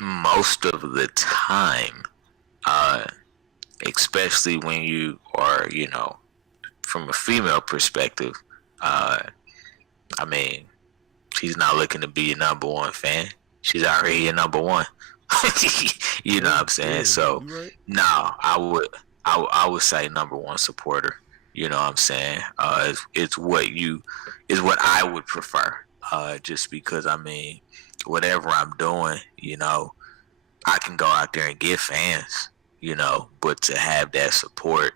most of the time, especially when you are, from a female perspective, I mean, she's not looking to be your number one fan. She's already your number one. You know what I'm saying? Yeah, so right. no, I would say number one supporter. You know what I'm saying? It's what I would prefer. Just because I mean, whatever I'm doing, I can go out there and get fans, but to have that support,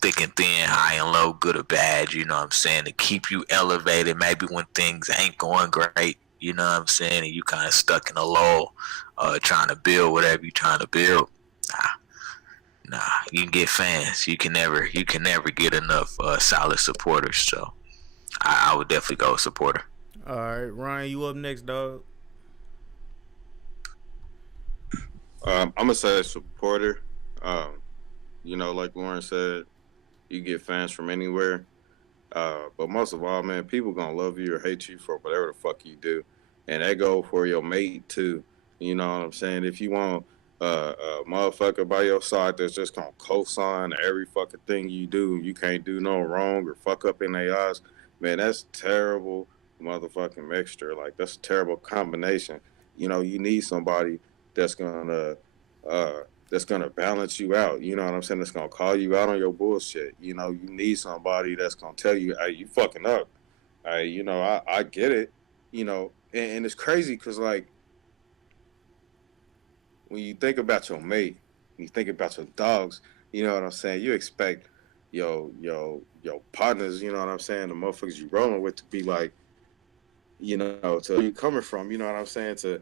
thick and thin, high and low, good or bad, you know what I'm saying, to keep you elevated maybe when things ain't going great, you know what I'm saying, and you kind of stuck in a lull, trying to build whatever you're trying to build. Nah, you can get fans. You can never get enough solid supporters. So I would definitely go with supporter. All right, Ryan, you up next, dog. I'm gonna say supporter. Like Lauren said, you get fans from anywhere. But most of all, man, people gonna love you or hate you for whatever the fuck you do, and that go for your mate too. You know what I'm saying? If you want a motherfucker by your side that's just gonna co-sign every fucking thing you do, you can't do no wrong or fuck up in their eyes, man, that's terrible motherfucking mixture. Like, that's a terrible combination. You need somebody that's gonna balance you out. You know what I'm saying? That's gonna call you out on your bullshit. You need somebody that's gonna tell you, hey, you fucking up. Hey, I get it. And it's crazy because, like, when you think about your mate, when you think about your dogs, you know what I'm saying? You expect your partners, you know what I'm saying, the motherfuckers you rolling with to be like, you know, to where you coming from, you know what I'm saying, to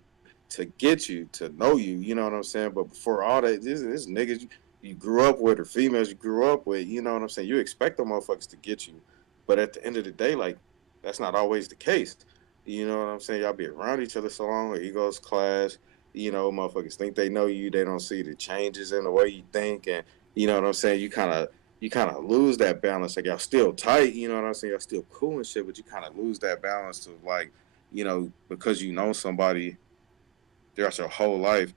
get you, to know you, you know what I'm saying. But before all that, this niggas you grew up with or females you grew up with, you know what I'm saying. You expect them motherfuckers to get you, but at the end of the day, like that's not always the case. You know what I'm saying? Y'all be around each other so long, egos clash. You know, motherfuckers think they know you. They don't see the changes in the way you think, and you know what I'm saying. You kind of lose that balance. Like y'all still tight. You know what I'm saying? Y'all still cool and shit, but you kind of lose that balance to like, you know, because you know somebody throughout your whole life,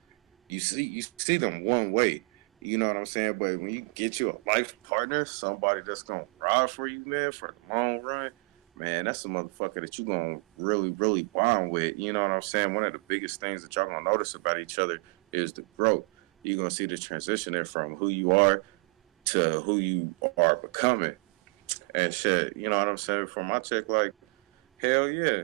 you see them one way. You know what I'm saying? But when you get you a life partner, somebody that's gonna ride for you, man, for the long run, man, that's a motherfucker that you gonna really, really bond with. You know what I'm saying? One of the biggest things that y'all gonna notice about each other is the growth. You're gonna see the transition there from who you are to who you are becoming and shit. You know what I'm saying? For my chick, like, hell yeah.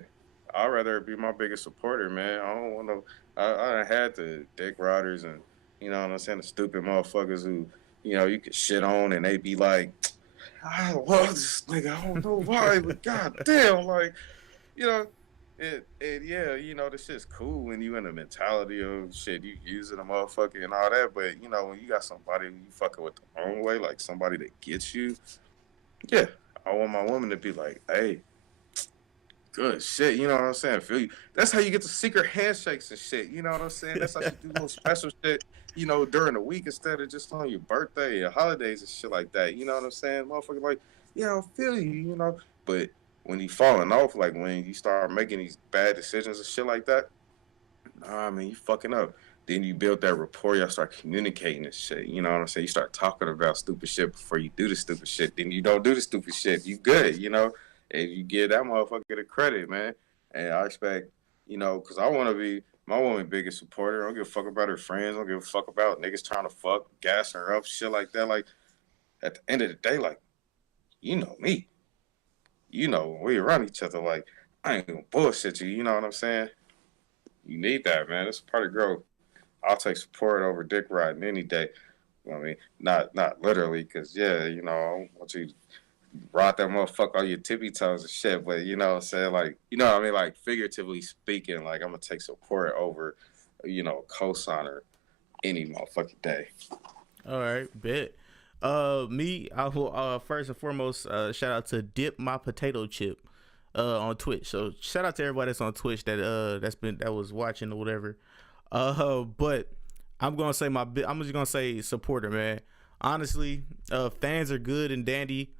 I'd rather be my biggest supporter, man. I don't want to. I had the dick riders and, you know what I'm saying, the stupid motherfuckers who, you know, you could shit on and they be like, I love this nigga. I don't know why, but goddamn, like, you know, yeah, you know, this shit's cool when you in the mentality of shit, you using a motherfucker and all that. But, you know, when you got somebody you fucking with the wrong way, like somebody that gets you, yeah, I want my woman to be like, hey, good shit, you know what I'm saying? Feel you. That's how you get the secret handshakes and shit. You know what I'm saying? That's how you do little special shit, you know, during the week instead of just on your birthday or holidays and shit like that. You know what I'm saying? Motherfucker, like, yeah, I feel you, you know. But when you falling off, like when you start making these bad decisions and shit like that, nah, man, you fucking up. Then you build that rapport, y'all start communicating and shit. You know what I'm saying? You start talking about stupid shit before you do the stupid shit. Then you don't do the stupid shit. You good, you know? And you give that motherfucker the credit, man. And I expect, you know, because I want to be my woman biggest supporter. I don't give a fuck about her friends. I don't give a fuck about niggas trying to fuck, gas her up, shit like that. Like, at the end of the day, like, you know me. You know, when we around each other, like, I ain't gonna bullshit you. You know what I'm saying? You need that, man. It's part of growth. I'll take support over dick riding any day. You know what I mean? Not literally, because, yeah, you know, I don't want you to ride that motherfucker on your tippy toes and shit, but you know what I'm saying? Like, you know what I mean? Like, figuratively speaking, like, I'm going to take support over, you know, cosigner any motherfucking day. All right, bet. Me, I will first and foremost shout out to Dip My Potato Chip on Twitch. So shout out to everybody that's on Twitch that was watching or whatever. But I'm just gonna say supporter, man. Honestly, fans are good and dandy,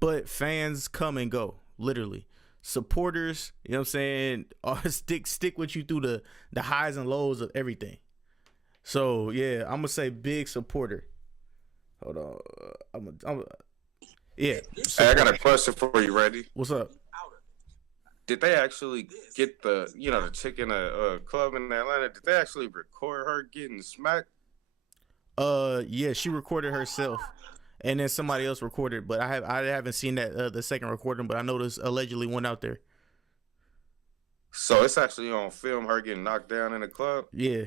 but fans come and go, literally. Supporters, you know what I'm saying, stick with you through the highs and lows of everything. So yeah, I'm gonna say big supporter. Hold on, yeah. Hey, I got a question for you, Randy. What's up? Did they actually get the chick in a club in Atlanta? Did they actually record her getting smacked? Yeah, she recorded herself, and then somebody else recorded. But I haven't seen that the second recording. But I know this allegedly went out there. So it's actually on film, her getting knocked down in the club. Yeah.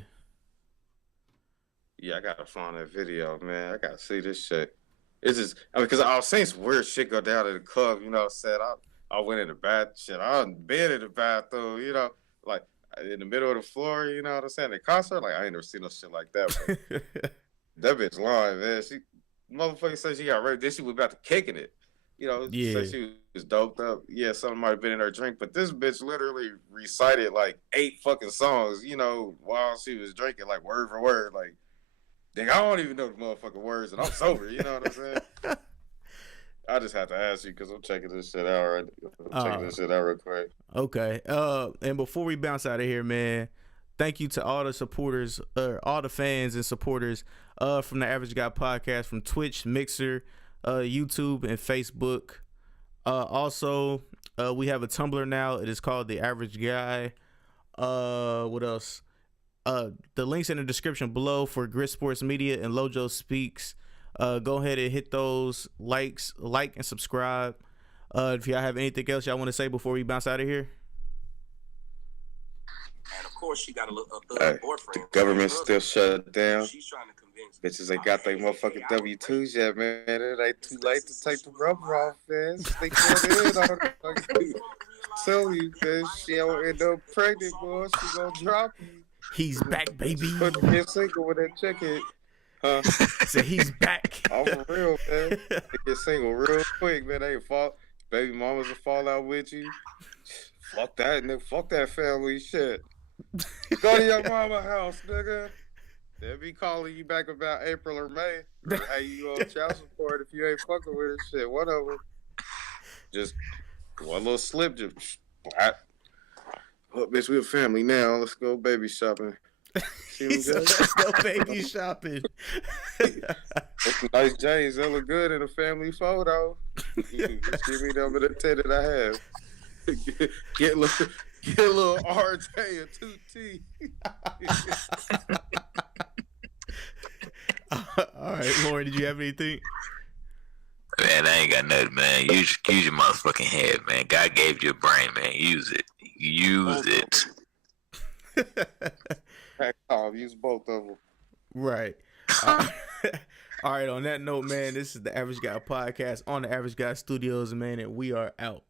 Yeah, I gotta find that video, man. I gotta see this shit. It's just, I mean, because I was seeing some weird shit go down at the club. You know what I'm saying? I went in the bath, shit. I was in bed in the bathroom, you know, like in the middle of the floor. You know what I'm saying? The concert, like I ain't never seen no shit like that. But that bitch lying, man. She motherfucker said she got raped. Then she was about to kicking it. You know, yeah. Said she was doped up. Yeah, something might have been in her drink, but this bitch literally recited like 8 fucking songs, you know, while she was drinking, like word for word, like. Dang, I don't even know the motherfucking words, and I'm sober. You know what I'm saying? I just have to ask you because I'm checking this shit out. Right, I'm checking this shit out real quick. Okay. And before we bounce out of here, man, thank you to all the supporters, all the fans and supporters, from the Average Guy Podcast, from Twitch, Mixer, YouTube, and Facebook. Also, we have a Tumblr now. It is called The Average Guy. What else? The links in the description below for Grit Sports Media and Lojo Speaks. Go ahead and hit those like and subscribe. If y'all have anything else y'all want to say before we bounce out of here. And of course, she got a boyfriend. The government's still shut down. She's trying to convince bitches ain't got their motherfucking W-2s yet, man. It ain't too late to take the rubber off, man. Stick your head on. tell you, cause she don't end up pregnant, boy. She gonna drop you. He's back, baby. Put the get single with that chicken. Huh? Say he's back. I'm for real, man. They get single real quick, man. They fall. Baby mamas will fall out with you. Fuck that, nigga. Fuck that family shit. Go to your mama house, nigga. They'll be calling you back about April or May. Hey, you on child support if you ain't fucking with this shit. One of them. Just one little slip. Just, oh, bitch, we a family now. Let's go baby shopping. See them J's? Let's go baby shopping. Those some nice J's. They look good in a family photo. Just give me them in the 10 that I have. Get a little RJ and 2T. All right, Lauren, did you have anything? Man, I ain't got nothing, man. Use your motherfucking head, man. God gave you a brain, man. Use it. Use it. Use both of them. Right. All right, on that note, man, this is the Average Guy Podcast on the Average Guy Studios, man, and we are out.